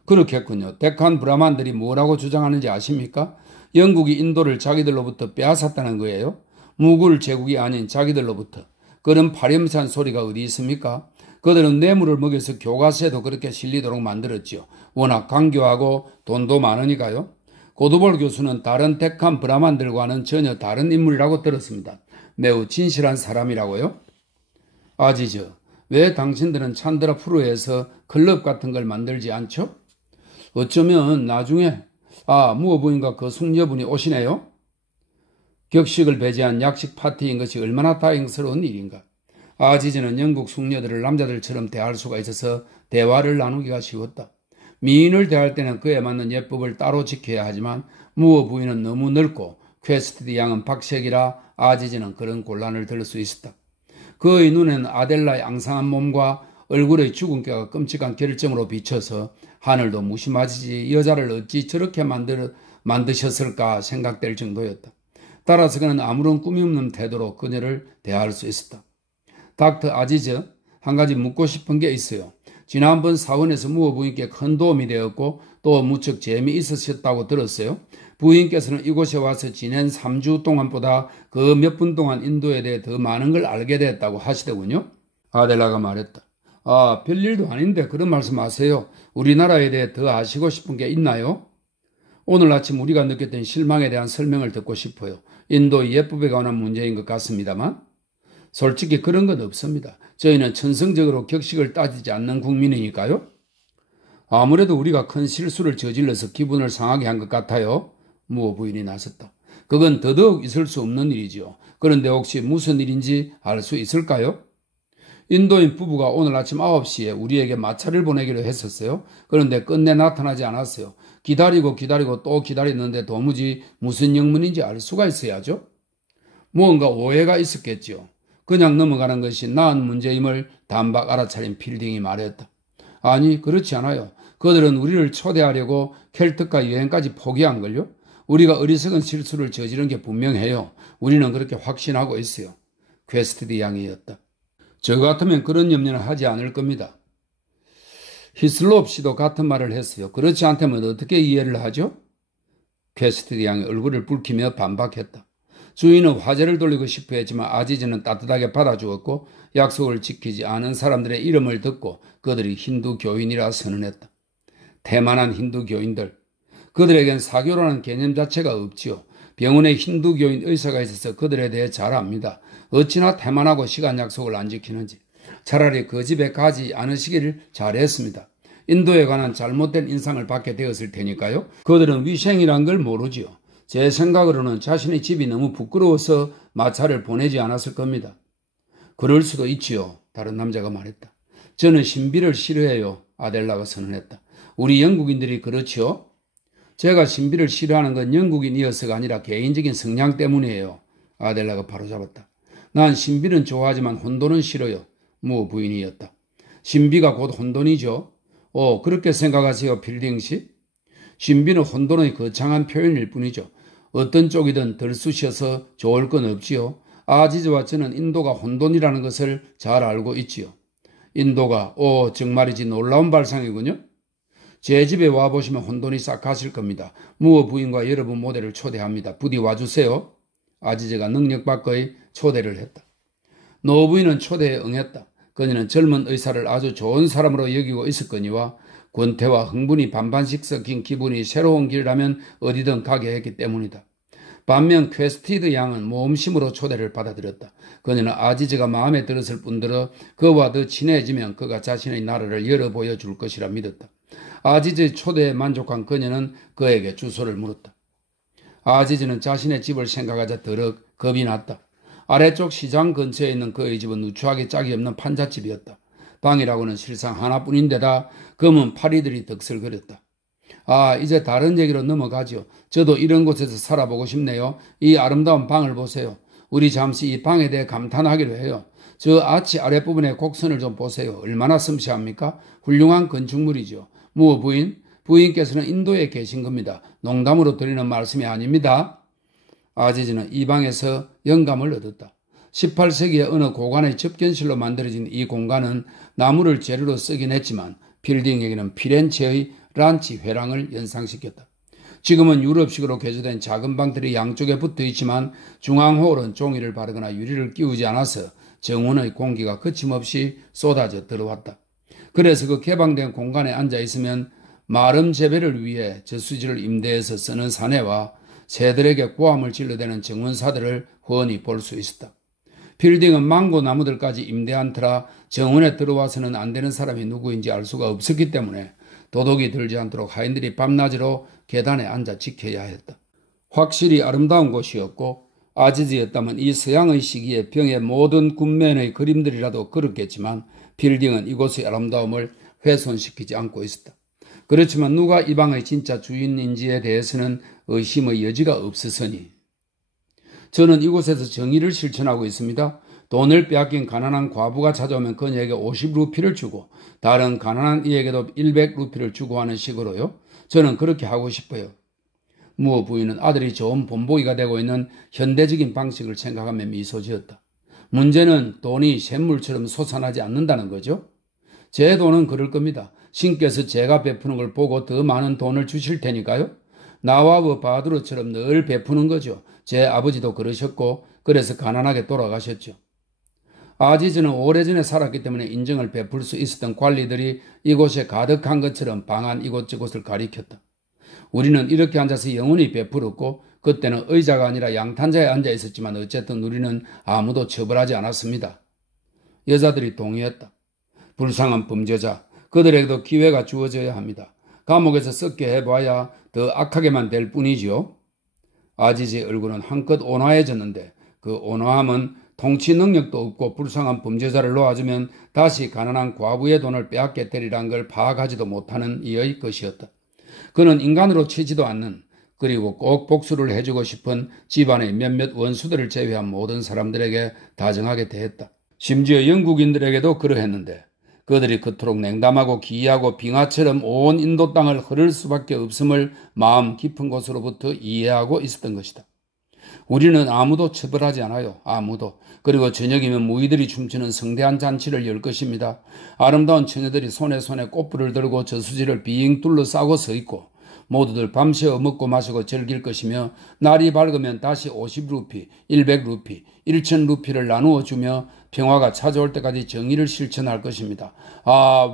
그렇겠군요. 데칸 브라만들이 뭐라고 주장하는지 아십니까? 영국이 인도를 자기들로부터 빼앗았다는 거예요. 무굴 제국이 아닌 자기들로부터. 그런 파렴치한 소리가 어디 있습니까? 그들은 뇌물을 먹여서 교과서에도 그렇게 실리도록 만들었지요. 워낙 강교하고 돈도 많으니까요. 고두볼 교수는 다른 데칸 브라만들과는 전혀 다른 인물이라고 들었습니다. 매우 진실한 사람이라고요? 아지저, 왜 당신들은 찬드라 프로에서 클럽 같은 걸 만들지 않죠? 어쩌면 나중에 무어 부인과 그 숙녀분이 오시네요? 격식을 배제한 약식 파티인 것이 얼마나 다행스러운 일인가. 아지즈는 영국 숙녀들을 남자들처럼 대할 수가 있어서 대화를 나누기가 쉬웠다. 미인을 대할 때는 그에 맞는 예법을 따로 지켜야 하지만 무어 부인은 너무 넓고 퀘스티드 양은 박색이라 아지즈는 그런 곤란을 들을 수 있었다. 그의 눈에는 아델라의 앙상한 몸과 얼굴의 주근깨가 끔찍한 결점으로 비쳐서 하늘도 무심하지 여자를 어찌 저렇게 만드셨을까 생각될 정도였다. 따라서 그는 아무런 꿈이 없는 태도로 그녀를 대할 수 있었다. 닥터 아지즈, 한 가지 묻고 싶은 게 있어요. 지난번 사원에서 무어 부인께 큰 도움이 되었고 또 무척 재미있으셨다고 들었어요. 부인께서는 이곳에 와서 지낸 3주 동안보다 그 몇 분 동안 인도에 대해 더 많은 걸 알게 됐다고 하시더군요. 아델라가 말했다. 별일도 아닌데 그런 말씀하세요. 우리나라에 대해 더 아시고 싶은 게 있나요? 오늘 아침 우리가 느꼈던 실망에 대한 설명을 듣고 싶어요. 인도의 예법에 관한 문제인 것 같습니다만 솔직히 그런 건 없습니다. 저희는 천성적으로 격식을 따지지 않는 국민이니까요. 아무래도 우리가 큰 실수를 저질러서 기분을 상하게 한 것 같아요. 무어 부인이 나섰다. 그건 더더욱 있을 수 없는 일이지요. 그런데 혹시 무슨 일인지 알 수 있을까요? 인도인 부부가 오늘 아침 9시에 우리에게 마차를 보내기로 했었어요. 그런데 끝내 나타나지 않았어요. 기다리고 또 기다렸는데 도무지 무슨 영문인지 알 수가 있어야죠. 무언가 오해가 있었겠지요. 그냥 넘어가는 것이 나은 문제임을 단박 알아차린 필딩이 말했다. 아니, 그렇지 않아요. 그들은 우리를 초대하려고 켈트가 여행까지 포기한걸요. 우리가 어리석은 실수를 저지른 게 분명해요. 우리는 그렇게 확신하고 있어요. 퀘스티드 양이었다. 저 같으면 그런 염려는 하지 않을 겁니다. 히슬롭 씨도 같은 말을 했어요. 그렇지 않다면 어떻게 이해를 하죠? 퀘스티드 양이 얼굴을 붉히며 반박했다. 주인은 화제를 돌리고 싶어 했지만 아지즈는 따뜻하게 받아주었고 약속을 지키지 않은 사람들의 이름을 듣고 그들이 힌두 교인이라 선언했다. 태만한 힌두 교인들. 그들에겐 사교라는 개념 자체가 없지요. 병원에 힌두 교인 의사가 있어서 그들에 대해 잘 압니다. 어찌나 태만하고 시간 약속을 안 지키는지. 차라리 그 집에 가지 않으시기를 잘했습니다. 인도에 관한 잘못된 인상을 받게 되었을 테니까요. 그들은 위생이란 걸 모르지요. 제 생각으로는 자신의 집이 너무 부끄러워서 마차를 보내지 않았을 겁니다. 그럴 수도 있지요. 다른 남자가 말했다. 저는 신비를 싫어해요. 아델라가 선언했다. 우리 영국인들이 그렇지요? 제가 신비를 싫어하는 건 영국인이어서가 아니라 개인적인 성향 때문이에요. 아델라가 바로잡았다. 난 신비는 좋아하지만 혼돈은 싫어요. 무어 부인이었다. 신비가 곧 혼돈이죠. 그렇게 생각하세요, 필딩씨? 신비는 혼돈의 거창한 표현일 뿐이죠. 어떤 쪽이든 들쑤셔서 좋을 건 없지요. 아지즈와 저는 인도가 혼돈이라는 것을 잘 알고 있지요. 인도가 정말이지 놀라운 발상이군요. 제 집에 와보시면 혼돈이 싹 가실 겁니다. 무어 부인과 여러분 모델을 초대합니다. 부디 와주세요. 아지즈가 능력 밖의 초대를 했다. 노 부인은 초대에 응했다. 그녀는 젊은 의사를 아주 좋은 사람으로 여기고 있었거니와 권태와 흥분이 반반씩 섞인 기분이 새로운 길이라면 어디든 가게 했기 때문이다. 반면 퀘스티드 양은 모험심으로 초대를 받아들였다. 그녀는 아지즈가 마음에 들었을 뿐더러 그와 더 친해지면 그가 자신의 나라를 열어 보여줄 것이라 믿었다. 아지즈의 초대에 만족한 그녀는 그에게 주소를 물었다. 아지즈는 자신의 집을 생각하자 더럭 겁이 났다. 아래쪽 시장 근처에 있는 그의 집은 누추하게 짝이 없는 판잣집이었다. 방이라고는 실상 하나뿐인데다 검은 파리들이 득설거렸다. 이제 다른 얘기로 넘어가죠. 저도 이런 곳에서 살아보고 싶네요. 이 아름다운 방을 보세요. 우리 잠시 이 방에 대해 감탄하기로 해요. 저 아치 아랫부분의 곡선을 좀 보세요. 얼마나 섬세합니까? 훌륭한 건축물이죠. 무어 부인께서는 인도에 계신 겁니다. 농담으로 드리는 말씀이 아닙니다. 아지즈는 이 방에서 영감을 얻었다. 18세기의 어느 고관의 접견실로 만들어진 이 공간은 나무를 재료로 쓰긴 했지만 필딩에게는 피렌체의 란치 회랑을 연상시켰다. 지금은 유럽식으로 개조된 작은 방들이 양쪽에 붙어 있지만 중앙홀은 종이를 바르거나 유리를 끼우지 않아서 정원의 공기가 거침없이 쏟아져 들어왔다. 그래서 그 개방된 공간에 앉아 있으면 마름 재배를 위해 저수지를 임대해서 쓰는 사내와 새들에게 고함을 질러대는 정원사들을 훤히 볼 수 있었다. 필딩은 망고 나무들까지 임대한 터라 정원에 들어와서는 안 되는 사람이 누구인지 알 수가 없었기 때문에 도둑이 들지 않도록 하인들이 밤낮으로 계단에 앉아 지켜야 했다. 확실히 아름다운 곳이었고 아지즈였다면 이 서양의 시기에 병의 모든 군면의 그림들이라도 그렇겠지만 필딩은 이곳의 아름다움을 훼손시키지 않고 있었다. 그렇지만 누가 이 방의 진짜 주인인지에 대해서는 의심의 여지가 없었으니 저는 이곳에서 정의를 실천하고 있습니다. 돈을 빼앗긴 가난한 과부가 찾아오면 그녀에게 50루피를 주고 다른 가난한 이에게도 100루피를 주고 하는 식으로요. 저는 그렇게 하고 싶어요. 무어 부인은 아들이 좋은 본보기가 되고 있는 현대적인 방식을 생각하며 미소 지었다. 문제는 돈이 샘물처럼 솟아나지 않는다는 거죠. 제 돈은 그럴 겁니다. 신께서 제가 베푸는 걸 보고 더 많은 돈을 주실 테니까요. 나와브 바두르처럼 늘 베푸는 거죠. 제 아버지도 그러셨고 그래서 가난하게 돌아가셨죠. 아지즈는 오래전에 살았기 때문에 인정을 베풀 수 있었던 관리들이 이곳에 가득한 것처럼 방안 이곳저곳을 가리켰다. 우리는 이렇게 앉아서 영원히 베풀었고 그때는 의자가 아니라 양탄자에 앉아 있었지만 어쨌든 우리는 아무도 처벌하지 않았습니다. 여자들이 동의했다. 불쌍한 범죄자, 그들에게도 기회가 주어져야 합니다. 감옥에서 썩게 해봐야 더 악하게만 될 뿐이지요. 아지즈의 얼굴은 한껏 온화해졌는데 그 온화함은 통치 능력도 없고 불쌍한 범죄자를 놓아주면 다시 가난한 과부의 돈을 빼앗게 되리란 걸 파악하지도 못하는 이의 것이었다. 그는 인간으로 치지도 않는 그리고 꼭 복수를 해주고 싶은 집안의 몇몇 원수들을 제외한 모든 사람들에게 다정하게 대했다. 심지어 영국인들에게도 그러했는데 그들이 그토록 냉담하고 기이하고 빙하처럼 온 인도 땅을 흐를 수밖에 없음을 마음 깊은 곳으로부터 이해하고 있었던 것이다. 우리는 아무도 처벌하지 않아요. 아무도. 그리고 저녁이면 무희들이 춤추는 성대한 잔치를 열 것입니다. 아름다운 처녀들이 손에 꽃불을 들고 저수지를 빙 둘러싸고 서 있고 모두들 밤새워 먹고 마시고 즐길 것이며 날이 밝으면 다시 50루피, 100루피, 1000루피를 나누어 주며 평화가 찾아올 때까지 정의를 실천할 것입니다.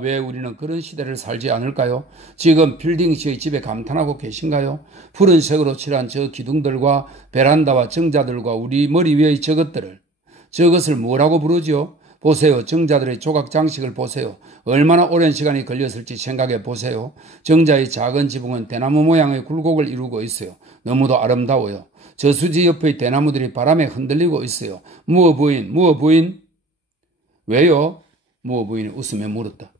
왜 우리는 그런 시대를 살지 않을까요? 지금 필딩 씨의 집에 감탄하고 계신가요? 푸른색으로 칠한 저 기둥들과 베란다와 정자들과 우리 머리 위의 저것을 뭐라고 부르지요? 보세요. 정자들의 조각 장식을 보세요. 얼마나 오랜 시간이 걸렸을지 생각해 보세요. 정자의 작은 지붕은 대나무 모양의 굴곡을 이루고 있어요. 너무도 아름다워요. 저수지 옆의 대나무들이 바람에 흔들리고 있어요. 무어 부인? 왜요? 무어 부인이 웃으며 물었다.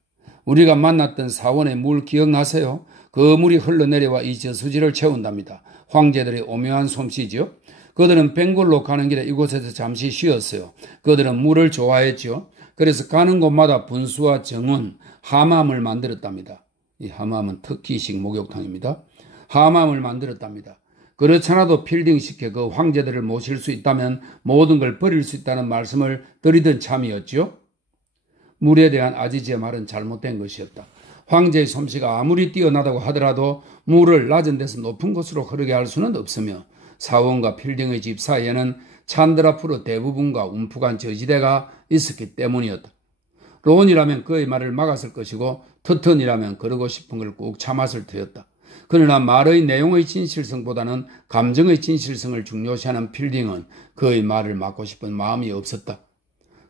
우리가 만났던 사원의 물 기억나세요? 그 물이 흘러내려와 이 저수지를 채운답니다. 황제들의 오묘한 솜씨죠. 그들은 벵골로 가는 길에 이곳에서 잠시 쉬었어요. 그들은 물을 좋아했죠. 그래서 가는 곳마다 분수와 정원, 하맘을 만들었답니다. 이 하맘은 터키식 목욕탕입니다. 하맘을 만들었답니다. 그렇잖아도 필딩시켜 그 황제들을 모실 수 있다면 모든 걸 버릴 수 있다는 말씀을 드리던 참이었죠. 물에 대한 아지지의 말은 잘못된 것이었다. 황제의 솜씨가 아무리 뛰어나다고 하더라도 물을 낮은 데서 높은 곳으로 흐르게 할 수는 없으며 사원과 필딩의 집 사이에는 찬드라프로 대부분과 움푹한 저지대가 있었기 때문이었다. 론이라면 그의 말을 막았을 것이고 터턴이라면 그러고 싶은 걸 꾹 참았을 터였다. 그러나 말의 내용의 진실성보다는 감정의 진실성을 중요시하는 필딩은 그의 말을 막고 싶은 마음이 없었다.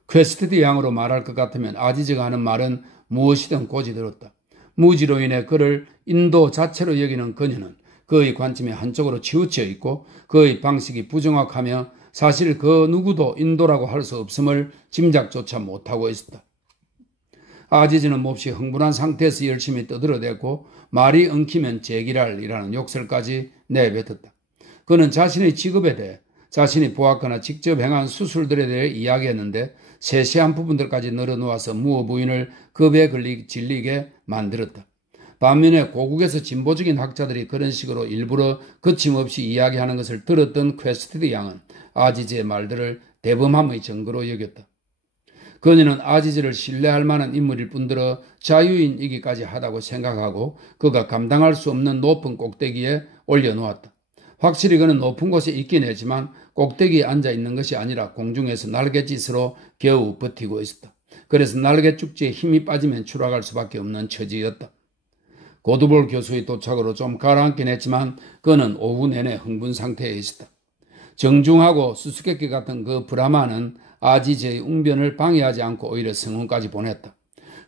퀘스트드 양으로 말할 것 같으면 아지즈가 하는 말은 무엇이든 고지 들었다. 무지로 인해 그를 인도 자체로 여기는 그녀는 그의 관점이 한쪽으로 치우쳐 있고 그의 방식이 부정확하며 사실 그 누구도 인도라고 할 수 없음을 짐작조차 못하고 있었다. 아지즈는 몹시 흥분한 상태에서 열심히 떠들어댔고 말이 엉키면 제기랄이라는 욕설까지 내뱉었다. 그는 자신의 직업에 대해 자신이 보았거나 직접 행한 수술들에 대해 이야기했는데 세세한 부분들까지 늘어놓아서 무어 부인을 겁에 질리게 만들었다. 반면에 고국에서 진보적인 학자들이 그런 식으로 일부러 거침없이 이야기하는 것을 들었던 퀘스티드 양은 아지즈의 말들을 대범함의 증거로 여겼다. 그녀는 아지즈를 신뢰할 만한 인물일 뿐더러 자유인이기까지 하다고 생각하고 그가 감당할 수 없는 높은 꼭대기에 올려놓았다. 확실히 그는 높은 곳에 있긴 했지만 꼭대기에 앉아 있는 것이 아니라 공중에서 날갯짓으로 겨우 버티고 있었다. 그래서 날갯축지에 힘이 빠지면 추락할 수밖에 없는 처지였다. 고드볼 교수의 도착으로 좀 가라앉긴 했지만 그는 오후 내내 흥분 상태에 있었다. 정중하고 수수께끼 같은 그 브라마는 아지즈의 웅변을 방해하지 않고 오히려 성운까지 보냈다.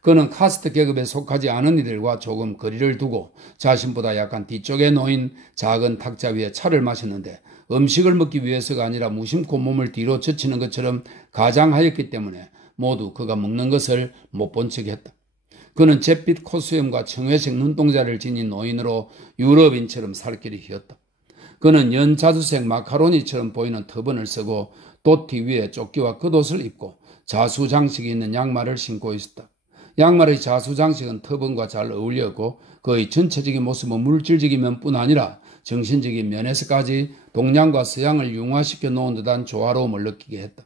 그는 카스트 계급에 속하지 않은 이들과 조금 거리를 두고 자신보다 약간 뒤쪽에 놓인 작은 탁자 위에 차를 마셨는데 음식을 먹기 위해서가 아니라 무심코 몸을 뒤로 젖히는 것처럼 가장하였기 때문에 모두 그가 먹는 것을 못 본 척했다. 그는 잿빛 콧수염과 청회색 눈동자를 지닌 노인으로 유럽인처럼 살길이 휘었다. 그는 연자주색 마카로니처럼 보이는 터번을 쓰고 도티 위에 조끼와 겉옷을 입고 자수장식이 있는 양말을 신고 있었다. 양말의 자수장식은 터번과 잘 어울렸고 그의 전체적인 모습은 물질적인 면뿐 아니라 정신적인 면에서까지 동양과 서양을 융화시켜 놓은 듯한 조화로움을 느끼게 했다.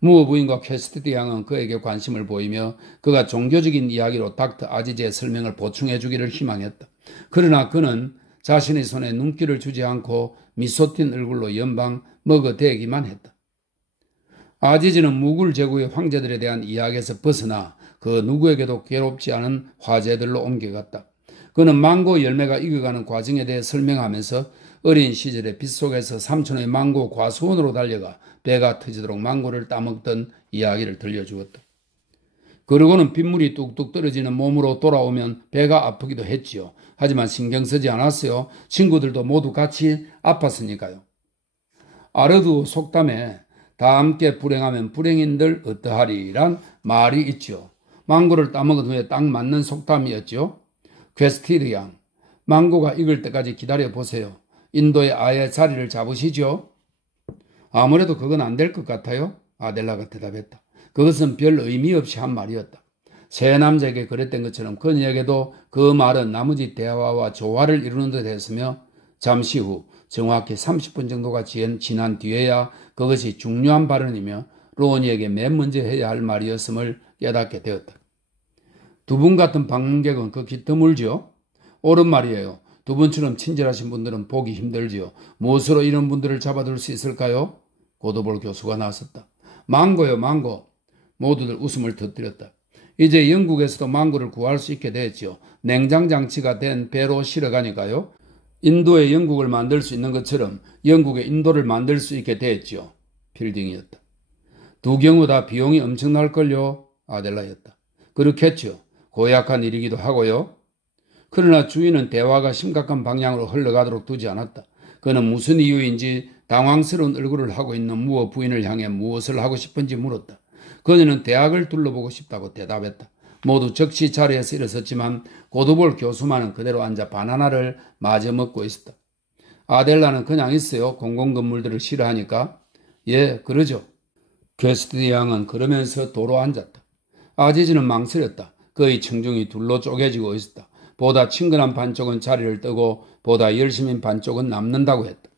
무어 부인과 퀘스티드 양은 그에게 관심을 보이며 그가 종교적인 이야기로 닥터 아지즈의 설명을 보충해 주기를 희망했다. 그러나 그는 자신의 손에 눈길을 주지 않고 미소 띤 얼굴로 연방 먹어대기만 했다. 아지즈는 무굴 제국의 황제들에 대한 이야기에서 벗어나 그 누구에게도 괴롭지 않은 화제들로 옮겨갔다. 그는 망고 열매가 익어가는 과정에 대해 설명하면서 어린 시절의 빗속에서 삼촌의 망고 과수원으로 달려가 배가 터지도록 망고를 따먹던 이야기를 들려주었다. 그러고는 빗물이 뚝뚝 떨어지는 몸으로 돌아오면 배가 아프기도 했지요. 하지만 신경 쓰지 않았어요. 친구들도 모두 같이 아팠으니까요. 아르두 속담에 다 함께 불행하면 불행인들 어떠하리란 말이 있죠. 망고를 따먹은 후에 딱 맞는 속담이었죠. 퀘스티드 양, 망고가 익을 때까지 기다려보세요. 인도에 아예 자리를 잡으시죠. 아무래도 그건 안 될 것 같아요. 아델라가 대답했다. 그것은 별 의미 없이 한 말이었다. 세 남자에게 그랬던 것처럼 그녀에게도 그 말은 나머지 대화와 조화를 이루는 듯 했으며 잠시 후 정확히 30분 정도가 지난 뒤에야 그것이 중요한 발언이며 로니에게 맨 먼저 해야 할 말이었음을 깨닫게 되었다. 두 분 같은 방문객은 극히 드물지요? 옳은 말이에요. 두 분처럼 친절하신 분들은 보기 힘들지요. 무엇으로 이런 분들을 잡아둘 수 있을까요? 고도볼 교수가 나섰다. 망고요, 망고. 모두들 웃음을 터뜨렸다. 이제 영국에서도 망고를 구할 수 있게 됐지요. 냉장장치가 된 배로 실어가니까요. 인도에 영국을 만들 수 있는 것처럼 영국에 인도를 만들 수 있게 됐지요. 필딩이었다. 두 경우 다 비용이 엄청날걸요. 아델라였다. 그렇겠죠. 고약한 일이기도 하고요. 그러나 주인은 대화가 심각한 방향으로 흘러가도록 두지 않았다. 그는 무슨 이유인지 당황스러운 얼굴을 하고 있는 무어 부인을 향해 무엇을 하고 싶은지 물었다. 그녀는 대학을 둘러보고 싶다고 대답했다. 모두 즉시 자리에서 일어섰지만 고도볼 교수만은 그대로 앉아 바나나를 마저 먹고 있었다. 아델라는 그냥 있어요. 공공건물들을 싫어하니까. 예, 그러죠. 퀘스트 양은 그러면서 도로 앉았다. 아지즈는 망설였다. 그의 청중이 둘로 쪼개지고 있었다. 보다 친근한 반쪽은 자리를 뜨고 보다 열심인 반쪽은 남는다고 했다.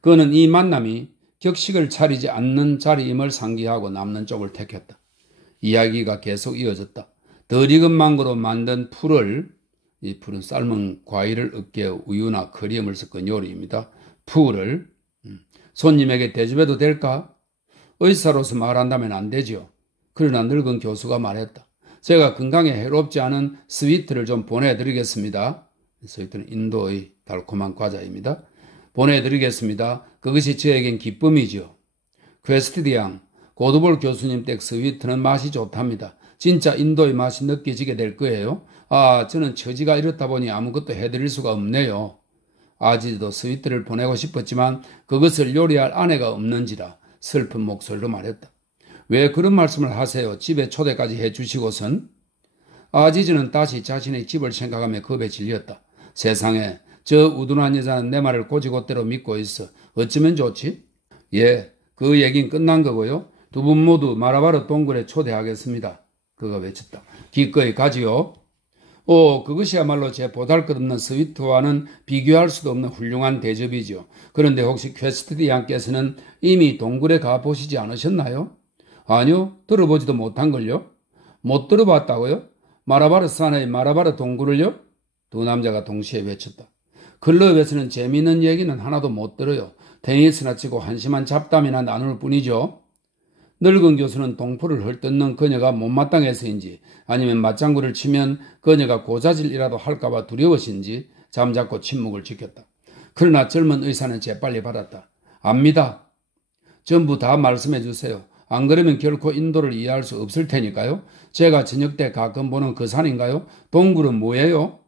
그는 이 만남이 격식을 차리지 않는 자리임을 상기하고 남는 쪽을 택했다. 이야기가 계속 이어졌다. 덜 익은 망고로 만든 풀을, 이 풀은 삶은 과일을 으깨 우유나 크림을 섞은 요리입니다. 풀을 손님에게 대접해도 될까? 의사로서 말한다면 안 되지요. 그러나 늙은 교수가 말했다. 제가 건강에 해롭지 않은 스위트를 좀 보내드리겠습니다. 스위트는 인도의 달콤한 과자입니다. 보내드리겠습니다. 그것이 저에겐 기쁨이지요. 퀘스티드 양, 고드볼 교수님 댁 스위트는 맛이 좋답니다. 진짜 인도의 맛이 느껴지게 될 거예요. 저는 처지가 이렇다 보니 아무것도 해드릴 수가 없네요. 아지도 스위트를 보내고 싶었지만 그것을 요리할 아내가 없는지라 슬픈 목소리로 말했다. 왜 그런 말씀을 하세요? 집에 초대까지 해주시고선. 아지즈는 다시 자신의 집을 생각하며 겁에 질렸다. 세상에 저 우둔한 여자는 내 말을 곧이곧대로 믿고 있어. 어쩌면 좋지? 예, 그 얘긴 끝난 거고요. 두 분 모두 마라바르 동굴에 초대하겠습니다. 그가 외쳤다. 기꺼이 가지요. 그것이야말로 제 보잘것없는 스위트와는 비교할 수도 없는 훌륭한 대접이지요. 그런데 혹시 퀘스트디 양께서는 이미 동굴에 가보시지 않으셨나요? 아니요, 들어보지도 못한걸요. 못 들어봤다고요? 마라바르 산의 마라바르 동굴을요? 두 남자가 동시에 외쳤다. 클럽에서는 재미있는 얘기는 하나도 못 들어요. 테니스나 치고 한심한 잡담이나 나눌 뿐이죠. 늙은 교수는 동포를 헐뜯는 그녀가 못마땅해서인지 아니면 맞장구를 치면 그녀가 고자질이라도 할까봐 두려워서인지 잠자코 침묵을 지켰다. 그러나 젊은 의사는 재빨리 받았다. 압니다. 전부 다 말씀해 주세요. 안 그러면 결코 인도를 이해할 수 없을 테니까요. 제가 저녁 때 가끔 보는 그 산인가요? 동굴은 뭐예요?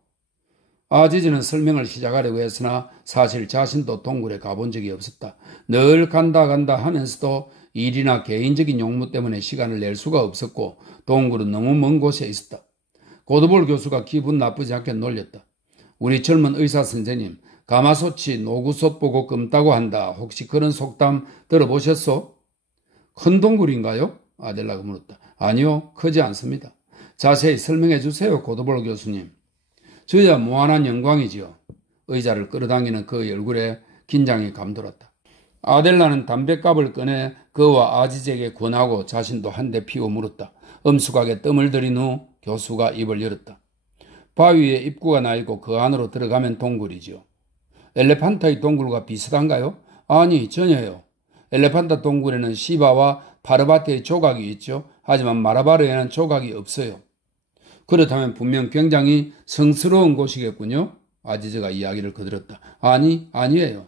아지즈는 설명을 시작하려고 했으나 사실 자신도 동굴에 가본 적이 없었다. 늘 간다 하면서도 일이나 개인적인 용무 때문에 시간을 낼 수가 없었고 동굴은 너무 먼 곳에 있었다. 고드볼 교수가 기분 나쁘지 않게 놀렸다. 우리 젊은 의사 선생님, 가마솥이 노구솥 보고 끔다고 한다. 혹시 그런 속담 들어보셨소? 큰 동굴인가요? 아델라가 물었다. 아니요, 크지 않습니다. 자세히 설명해 주세요, 고드볼 교수님. 저야 무한한 영광이지요. 의자를 끌어당기는 그의 얼굴에 긴장이 감돌았다. 아델라는 담뱃갑을 꺼내 그와 아지즈에게 권하고 자신도 한 대 피워 물었다. 엄숙하게 뜸을 들인 후 교수가 입을 열었다. 바위에 입구가 나 있고 그 안으로 들어가면 동굴이지요. 엘레판타의 동굴과 비슷한가요? 아니, 전혀요. 엘레판타 동굴에는 시바와 파르바티의 조각이 있죠. 하지만 마라바르에는 조각이 없어요. 그렇다면 분명 굉장히 성스러운 곳이겠군요. 아지즈가 이야기를 거들었다. 아니에요.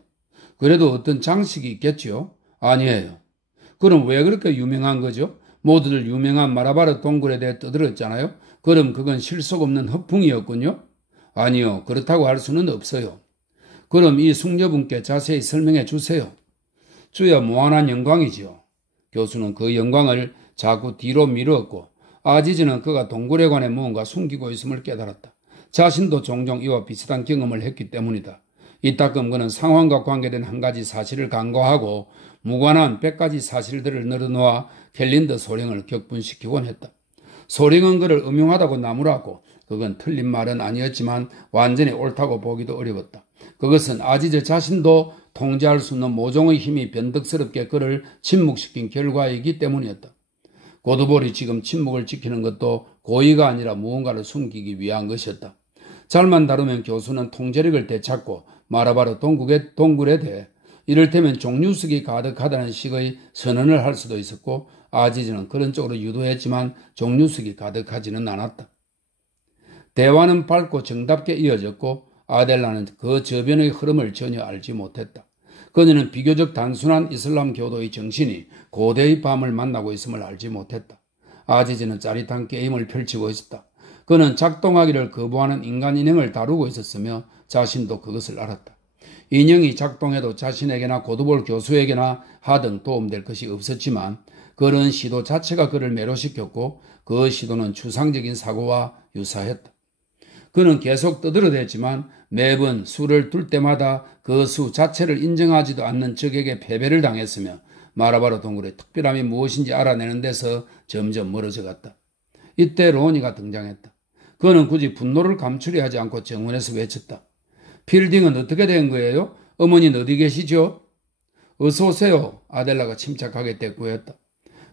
그래도 어떤 장식이 있겠지요? 아니에요. 그럼 왜 그렇게 유명한 거죠? 모두들 유명한 마라바르 동굴에 대해 떠들었잖아요. 그럼 그건 실속 없는 허풍이었군요? 아니요. 그렇다고 할 수는 없어요. 그럼 이 숙녀분께 자세히 설명해 주세요. 주야 무한한 영광이지요. 교수는 그 영광을 자꾸 뒤로 미루었고 아지즈는 그가 동굴에 관해 무언가 숨기고 있음을 깨달았다. 자신도 종종 이와 비슷한 경험을 했기 때문이다. 이따금 그는 상황과 관계된 한 가지 사실을 간과하고 무관한 100가지 사실들을 늘어놓아 캘린더 소령을 격분시키곤 했다. 소령은 그를 음흉하다고 나무라고 그건 틀린 말은 아니었지만 완전히 옳다고 보기도 어려웠다. 그것은 아지즈 자신도 통제할 수 없는 모종의 힘이 변덕스럽게 그를 침묵시킨 결과이기 때문이었다. 고드볼이 지금 침묵을 지키는 것도 고의가 아니라 무언가를 숨기기 위한 것이었다. 잘만 다루면 교수는 통제력을 되찾고 마라바르 동굴에 대해 이를테면 종류석이 가득하다는 식의 선언을 할 수도 있었고 아지즈는 그런 쪽으로 유도했지만 종류석이 가득하지는 않았다. 대화는 밝고 정답게 이어졌고 아델라는 그 저변의 흐름을 전혀 알지 못했다. 그녀는 비교적 단순한 이슬람 교도의 정신이 고대의 밤을 만나고 있음을 알지 못했다. 아지즈는 짜릿한 게임을 펼치고 있었다. 그는 작동하기를 거부하는 인간 인형을 다루고 있었으며 자신도 그것을 알았다. 인형이 작동해도 자신에게나 고드볼 교수에게나 하등 도움될 것이 없었지만 그런 시도 자체가 그를 매료시켰고 그 시도는 추상적인 사고와 유사했다. 그는 계속 떠들어댔지만 매번 수를 둘 때마다 그 수 자체를 인정하지도 않는 적에게 패배를 당했으며 마라바르 동굴의 특별함이 무엇인지 알아내는 데서 점점 멀어져 갔다. 이때 로니가 등장했다. 그는 굳이 분노를 감추려 하지 않고 정문에서 외쳤다. 필딩은 어떻게 된 거예요? 어머니는 어디 계시죠? 어서 오세요. 아델라가 침착하게 대꾸했다.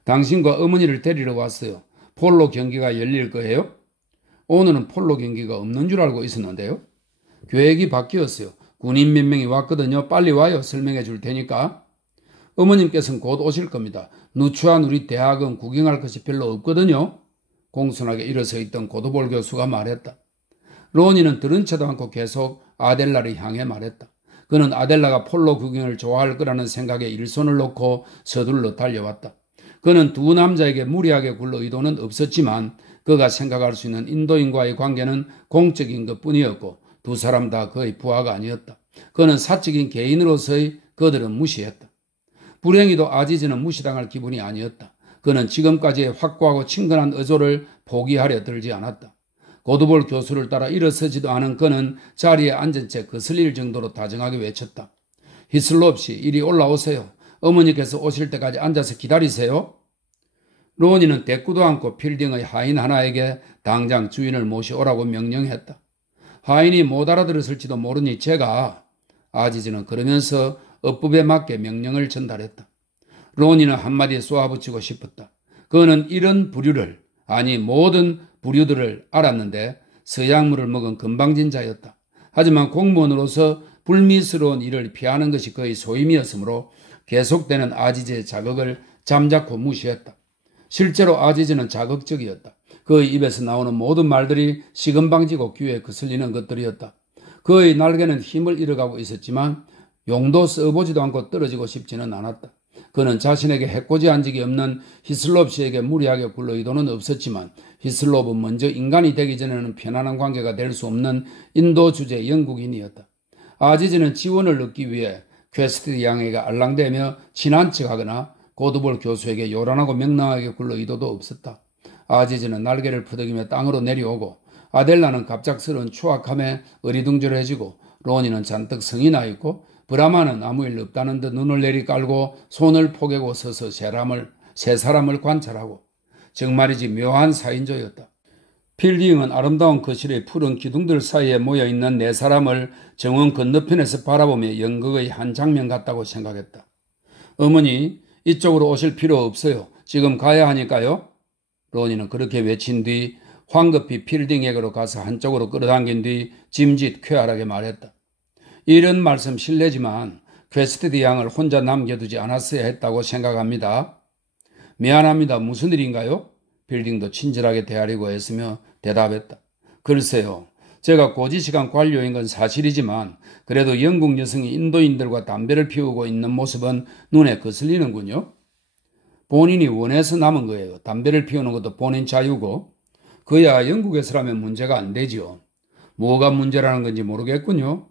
당신과 어머니를 데리러 왔어요. 폴로 경기가 열릴 거예요? 오늘은 폴로 경기가 없는 줄 알고 있었는데요. 계획이 바뀌었어요. 군인 몇 명이 왔거든요. 빨리 와요. 설명해 줄 테니까. 어머님께서는 곧 오실 겁니다. 누추한 우리 대학은 구경할 것이 별로 없거든요. 공손하게 일어서 있던 고도볼 교수가 말했다. 로니는 들은 채도 않고 계속 아델라를 향해 말했다. 그는 아델라가 폴로 구경을 좋아할 거라는 생각에 일손을 놓고 서둘러 달려왔다. 그는 두 남자에게 무리하게 굴러 의도는 없었지만 그가 생각할 수 있는 인도인과의 관계는 공적인 것뿐이었고 두 사람 다 그의 부하가 아니었다. 그는 사적인 개인으로서의 그들은 무시했다. 불행히도 아지즈는 무시당할 기분이 아니었다. 그는 지금까지의 확고하고 친근한 의조를 포기하려 들지 않았다. 고두볼 교수를 따라 일어서지도 않은 그는 자리에 앉은 채 거슬릴 정도로 다정하게 외쳤다. 히슬롭씨, 이리 올라오세요. 어머니께서 오실 때까지 앉아서 기다리세요. 로니는 대꾸도 않고 필딩의 하인 하나에게 당장 주인을 모셔오라고 명령했다. 하인이 못 알아들었을지도 모르니 제가, 아지즈는 그러면서 업법에 맞게 명령을 전달했다. 로니는 한마디에 쏘아붙이고 싶었다. 그는 이런 부류를, 아니 모든 부류들을 알았는데 서약물을 먹은 건방진자였다. 하지만 공무원으로서 불미스러운 일을 피하는 것이 그의 소임이었으므로 계속되는 아지즈의 자극을 잠자코 무시했다. 실제로 아지즈는 자극적이었다. 그의 입에서 나오는 모든 말들이 시건방지고 귀에 거슬리는 것들이었다. 그의 날개는 힘을 잃어가고 있었지만 용도 써보지도 않고 떨어지고 싶지는 않았다. 그는 자신에게 해코지 한 적이 없는 히슬롭 씨에게 무리하게 굴러 의도는 없었지만 히슬롭은 먼저 인간이 되기 전에는 편안한 관계가 될 수 없는 인도 주재 영국인이었다. 아지즈는 지원을 얻기 위해 퀘스트 양에게 알랑대며 친한 척하거나 고두볼 교수에게 요란하고 명랑하게 굴러 의도도 없었다. 아지즈는 날개를 푸덕이며 땅으로 내려오고 아델라는 갑작스러운 추악함에 어리둥절해지고 로니는 잔뜩 성이 나 있고 브라마는 아무 일 없다는 듯 눈을 내리깔고 손을 포개고 서서 세 사람을 관찰하고 정말이지 묘한 사인조였다. 필딩은 아름다운 거실의 푸른 기둥들 사이에 모여있는 네 사람을 정원 건너편에서 바라보며 연극의 한 장면 같다고 생각했다. 어머니, 이쪽으로 오실 필요 없어요. 지금 가야 하니까요. 로니는 그렇게 외친 뒤 황급히 필딩에게로 가서 한쪽으로 끌어당긴 뒤 짐짓 쾌활하게 말했다. 이런 말씀 실례지만 퀘스트 양을 혼자 남겨두지 않았어야 했다고 생각합니다. 미안합니다. 무슨 일인가요? 필딩도 친절하게 대하려고 했으며 대답했다. 글쎄요. 제가 고지시간 관료인 건 사실이지만 그래도 영국 여성이 인도인들과 담배를 피우고 있는 모습은 눈에 거슬리는군요. 본인이 원해서 남은 거예요. 담배를 피우는 것도 본인 자유고. 그야 영국에서라면 문제가 안 되지요. 뭐가 문제라는 건지 모르겠군요.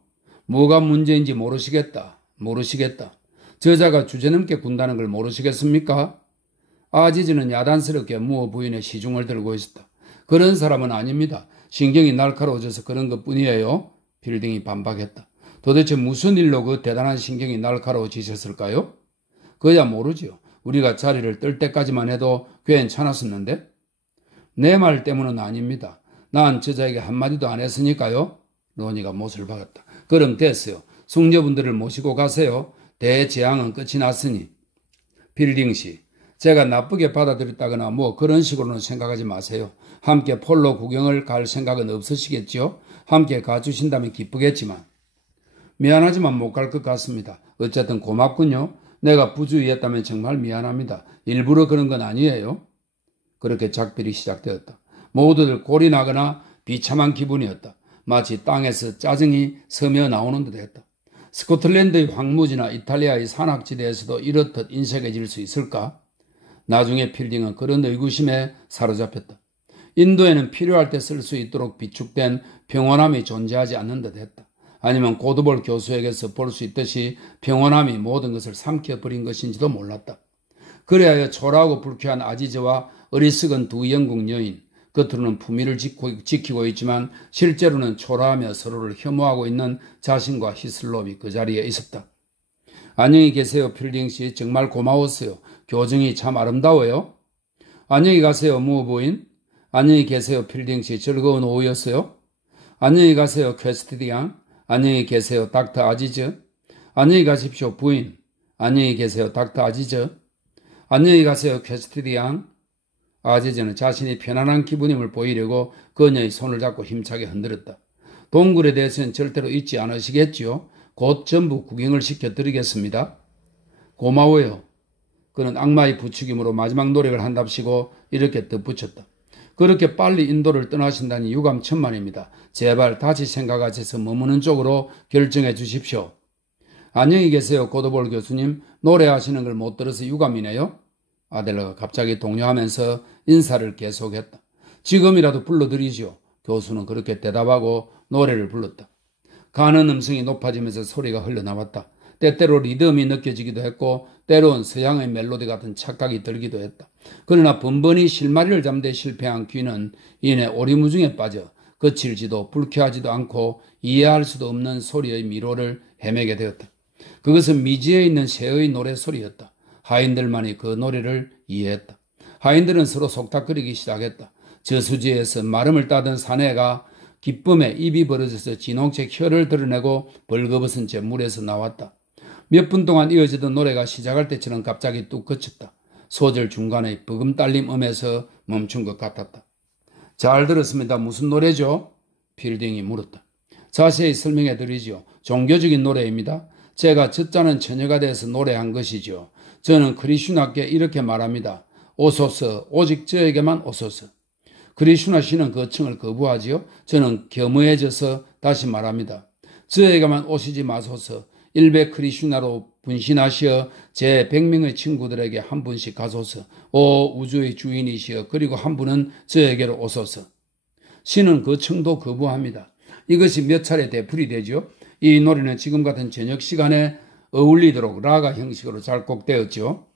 뭐가 문제인지 모르시겠다. 저자가 주제넘게 군다는 걸 모르시겠습니까? 아지즈는 야단스럽게 무어 부인의 시중을 들고 있었다. 그런 사람은 아닙니다. 신경이 날카로워져서 그런 것뿐이에요. 필딩이 반박했다. 도대체 무슨 일로 그 대단한 신경이 날카로워지셨을까요? 그야 모르지요. 우리가 자리를 뜰 때까지만 해도 괜찮았었는데? 내 말 때문은 아닙니다. 난 저자에게 한마디도 안 했으니까요. 로니가 못을 박았다. 그럼 됐어요. 숙녀분들을 모시고 가세요. 대재앙은 끝이 났으니. 필딩씨, 제가 나쁘게 받아들였다거나 뭐 그런 식으로는 생각하지 마세요. 함께 폴로 구경을 갈 생각은 없으시겠죠? 함께 가주신다면 기쁘겠지만. 미안하지만 못 갈 것 같습니다. 어쨌든 고맙군요. 내가 부주의했다면 정말 미안합니다. 일부러 그런 건 아니에요. 그렇게 작별이 시작되었다. 모두들 골이 나거나 비참한 기분이었다. 마치 땅에서 짜증이 서며 나오는 듯 했다. 스코틀랜드의 황무지나 이탈리아의 산악지대에서도 이렇듯 인색해질 수 있을까? 나중에 필딩은 그런 의구심에 사로잡혔다. 인도에는 필요할 때 쓸 수 있도록 비축된 평온함이 존재하지 않는 듯 했다. 아니면 고드볼 교수에게서 볼 수 있듯이 평온함이 모든 것을 삼켜버린 것인지도 몰랐다. 그래야 초라하고 불쾌한 아지즈와 어리석은 두 영국 여인, 겉으로는 품위를 지키고 있지만 실제로는 초라하며 서로를 혐오하고 있는 자신과 히슬롭이 그 자리에 있었다. 안녕히 계세요, 필딩씨. 정말 고마웠어요. 교정이 참 아름다워요. 안녕히 가세요, 무어 부인. 안녕히 계세요 필딩씨. 즐거운 오후였어요? 안녕히 가세요 퀘스티드 양. 안녕히 계세요 닥터 아지즈. 안녕히 가십시오 부인. 안녕히 계세요 닥터 아지즈. 안녕히 가세요 퀘스티드 양. 아지즈는 자신이 편안한 기분임을 보이려고 그녀의 손을 잡고 힘차게 흔들었다. 동굴에 대해서는 절대로 잊지 않으시겠지요? 곧 전부 구경을 시켜드리겠습니다. 고마워요. 그는 악마의 부추김으로 마지막 노력을 한답시고 이렇게 덧붙였다. 그렇게 빨리 인도를 떠나신다니 유감천만입니다. 제발 다시 생각하셔서 머무는 쪽으로 결정해 주십시오. 안녕히 계세요 고도볼 교수님. 노래하시는 걸 못 들어서 유감이네요. 아델러가 갑자기 동요하면서 인사를 계속했다. 지금이라도 불러드리지요. 교수는 그렇게 대답하고 노래를 불렀다. 가는 음성이 높아지면서 소리가 흘러나왔다. 때때로 리듬이 느껴지기도 했고 때로는 서양의 멜로디 같은 착각이 들기도 했다. 그러나 번번이 실마리를 잡는 데 실패한 귀는 이내 오리무중에 빠져 거칠지도 불쾌하지도 않고 이해할 수도 없는 소리의 미로를 헤매게 되었다. 그것은 미지에 있는 새의 노래소리였다. 하인들만이 그 노래를 이해했다. 하인들은 서로 속닥거리기 시작했다. 저수지에서 마름을 따던 사내가 기쁨에 입이 벌어져서 진홍색 혀를 드러내고 벌거벗은 채 물에서 나왔다. 몇 분 동안 이어지던 노래가 시작할 때처럼 갑자기 뚝 그쳤다. 소절 중간에 버금 딸림 음에서 멈춘 것 같았다. 잘 들었습니다. 무슨 노래죠? 필딩이 물었다. 자세히 설명해 드리죠. 종교적인 노래입니다. 제가 젖자는 처녀가 돼서 노래한 것이죠. 저는 크리슈나께 이렇게 말합니다. 오소서, 오직 저에게만 오소서. 크리슈나 씨는 그 층을 거부하지요. 저는 겸허해져서 다시 말합니다. 저에게만 오시지 마소서. 일베 크리슈나로 분신하시어 제 100명의 친구들에게 한 분씩 가소서. 오 우주의 주인이시여 그리고 한 분은 저에게로 오소서. 신은 그 층도 거부합니다. 이것이 몇 차례 되풀이 되죠. 이 노래는 지금 같은 저녁 시간에 어울리도록 라가 형식으로 작곡되었죠.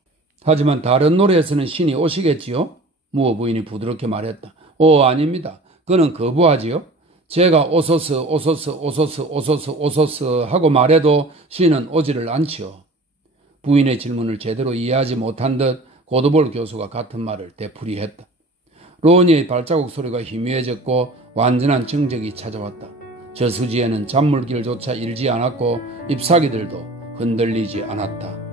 하지만 다른 노래에서는 신이 오시겠지요. 무어 부인이 부드럽게 말했다. 오 아닙니다. 그는 거부하지요. 제가 오소서 오소서 오소서 오소서 오소서 하고 말해도 신은 오지를 않지요. 부인의 질문을 제대로 이해하지 못한 듯 고도볼 교수가 같은 말을 되풀이했다. 로니의 발자국 소리가 희미해졌고 완전한 정적이 찾아왔다. 저수지에는 잔물길조차 일지 않았고 잎사귀들도 흔들리지 않았다.